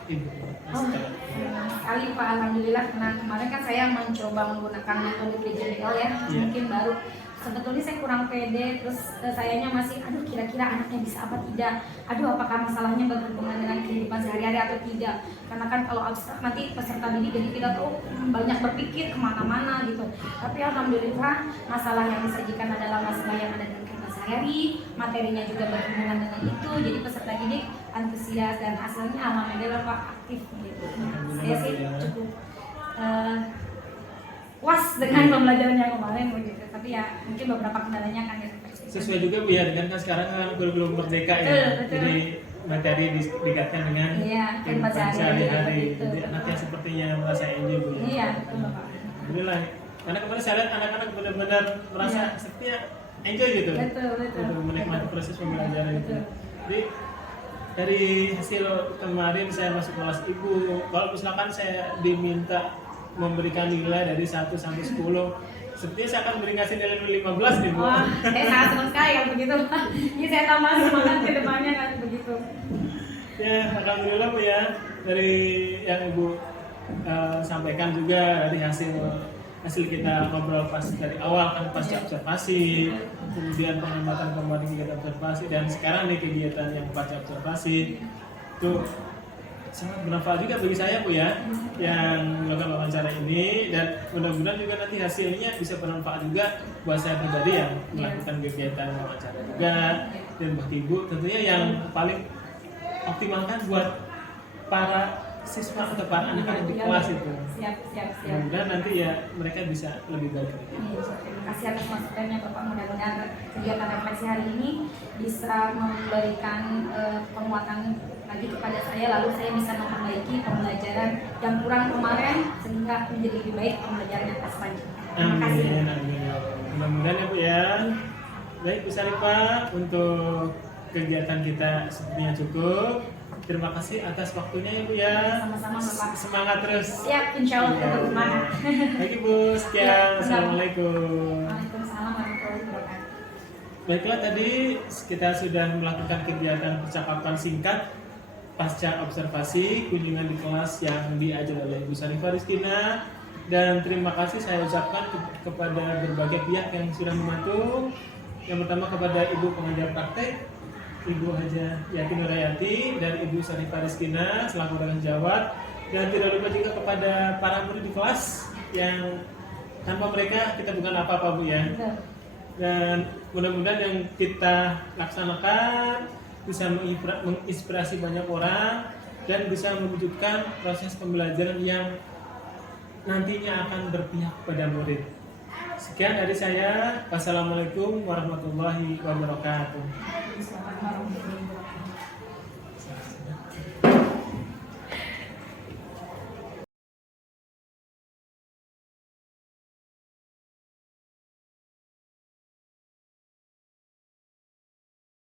Ibu? Sekali Pak, alhamdulillah. Karena kemarin kan saya mencoba menggunakan metode PJBL ya. Mungkin baru sebetulnya saya kurang pede, terus sayanya masih aduh kira-kira anaknya bisa apa tidak, aduh apakah masalahnya berhubungan dengan kehidupan sehari-hari atau tidak, karena kan kalau abstrak nanti peserta didik jadi kita tuh banyak berpikir kemana-mana gitu. Tapi alhamdulillah masalah yang disajikan adalah masalah yang ada dengan kehidupan sehari-hari, materinya juga berhubungan dengan itu, jadi peserta didik antusias dan hasilnya alhamdulillah Pak aktif gitu. Saya sih cukup puas dengan pembelajarannya kemarin begitu. Tapi ya mungkin beberapa kendalanya akan direpeksi. Sesuai juga Bu ya, dengan kan sekarang kan kurikulum merdeka ya. Betul. Jadi materi dikaitkan dengan kehidupan sehari-hari. Jadi anak yang sepertinya merasa enjoy Bu ya. Iya, betul Bapak. Alhamdulillah. Karena kemarin saya lihat anak-anak benar-benar merasa sepertinya enjoy gitu. Betul. Untuk menikmati proses pembelajaran itu. Jadi dari hasil kemarin saya masuk kelas Ibu, kalau misalkan saya diminta memberikan nilai dari 1 sampai 10, sepertinya saya akan beri ngasih nilai 15 nih Bu. Wah, saya sangat senang sekali kalau begitu. Ini saya tambah semangat ke depannya kan begitu. Ya, alhamdulillah Bu ya, dari yang Ibu sampaikan juga dari hasil kita ngobrol pas dari awal kan pasca observasi, kemudian pengamatan kemarin kegiatan observasi, dan sekarang nih kegiatan yang pasca observasi itu sangat bermanfaat juga bagi saya Bu ya, yang melakukan wawancara ini, dan mudah-mudahan juga nanti hasilnya bisa bermanfaat juga buat saya pribadi yang melakukan kegiatan wawancara juga, dan buat Ibu tentunya yang paling optimalkan buat para siswa atau para anak-anak di kelas itu. Siap. Mudah-mudahan nanti ya mereka bisa lebih baik. Terima kasih atas masukannya Bapak. Mudah-mudahan kegiatan refleksi hari ini bisa memberikan penguatan lagi kepada saya, lalu saya bisa memperbaiki pembelajaran yang kurang kemarin sehingga menjadi lebih baik pembelajarannya pas selanjutnya. Terima kasih. Amin. Mudah-mudahan ya Bu ya. Baik Bu Sarifah, untuk kegiatan kita sepertinya cukup. Terima kasih atas waktunya ya Bu ya. Sama-sama Bapak. Semangat terus. Siap, insya Allah Ya. tetap semangat. Baik Bu, sekian. Assalamualaikum. Waalaikumsalam warahmatullahi wabarakatuh. Baiklah, tadi kita sudah melakukan kegiatan percakapan singkat pasca observasi kunjungan di kelas yang diajar oleh Ibu Sarifah Rizkina, dan terima kasih saya ucapkan kepada berbagai pihak yang sudah membantu. Yang pertama kepada Ibu pengajar praktek, Ibu Haja Yati Nurayati, dan Ibu Sarifah Rizkina selaku rekan jawab, dan tidak lupa juga kepada para murid di kelas yang tanpa mereka kita bukan apa-apa Bu ya. Dan mudah-mudahan yang kita laksanakan bisa menginspirasi banyak orang dan bisa mewujudkan proses pembelajaran yang nantinya akan berpihak pada murid. Sekian dari saya. Wassalamualaikum warahmatullahi wabarakatuh.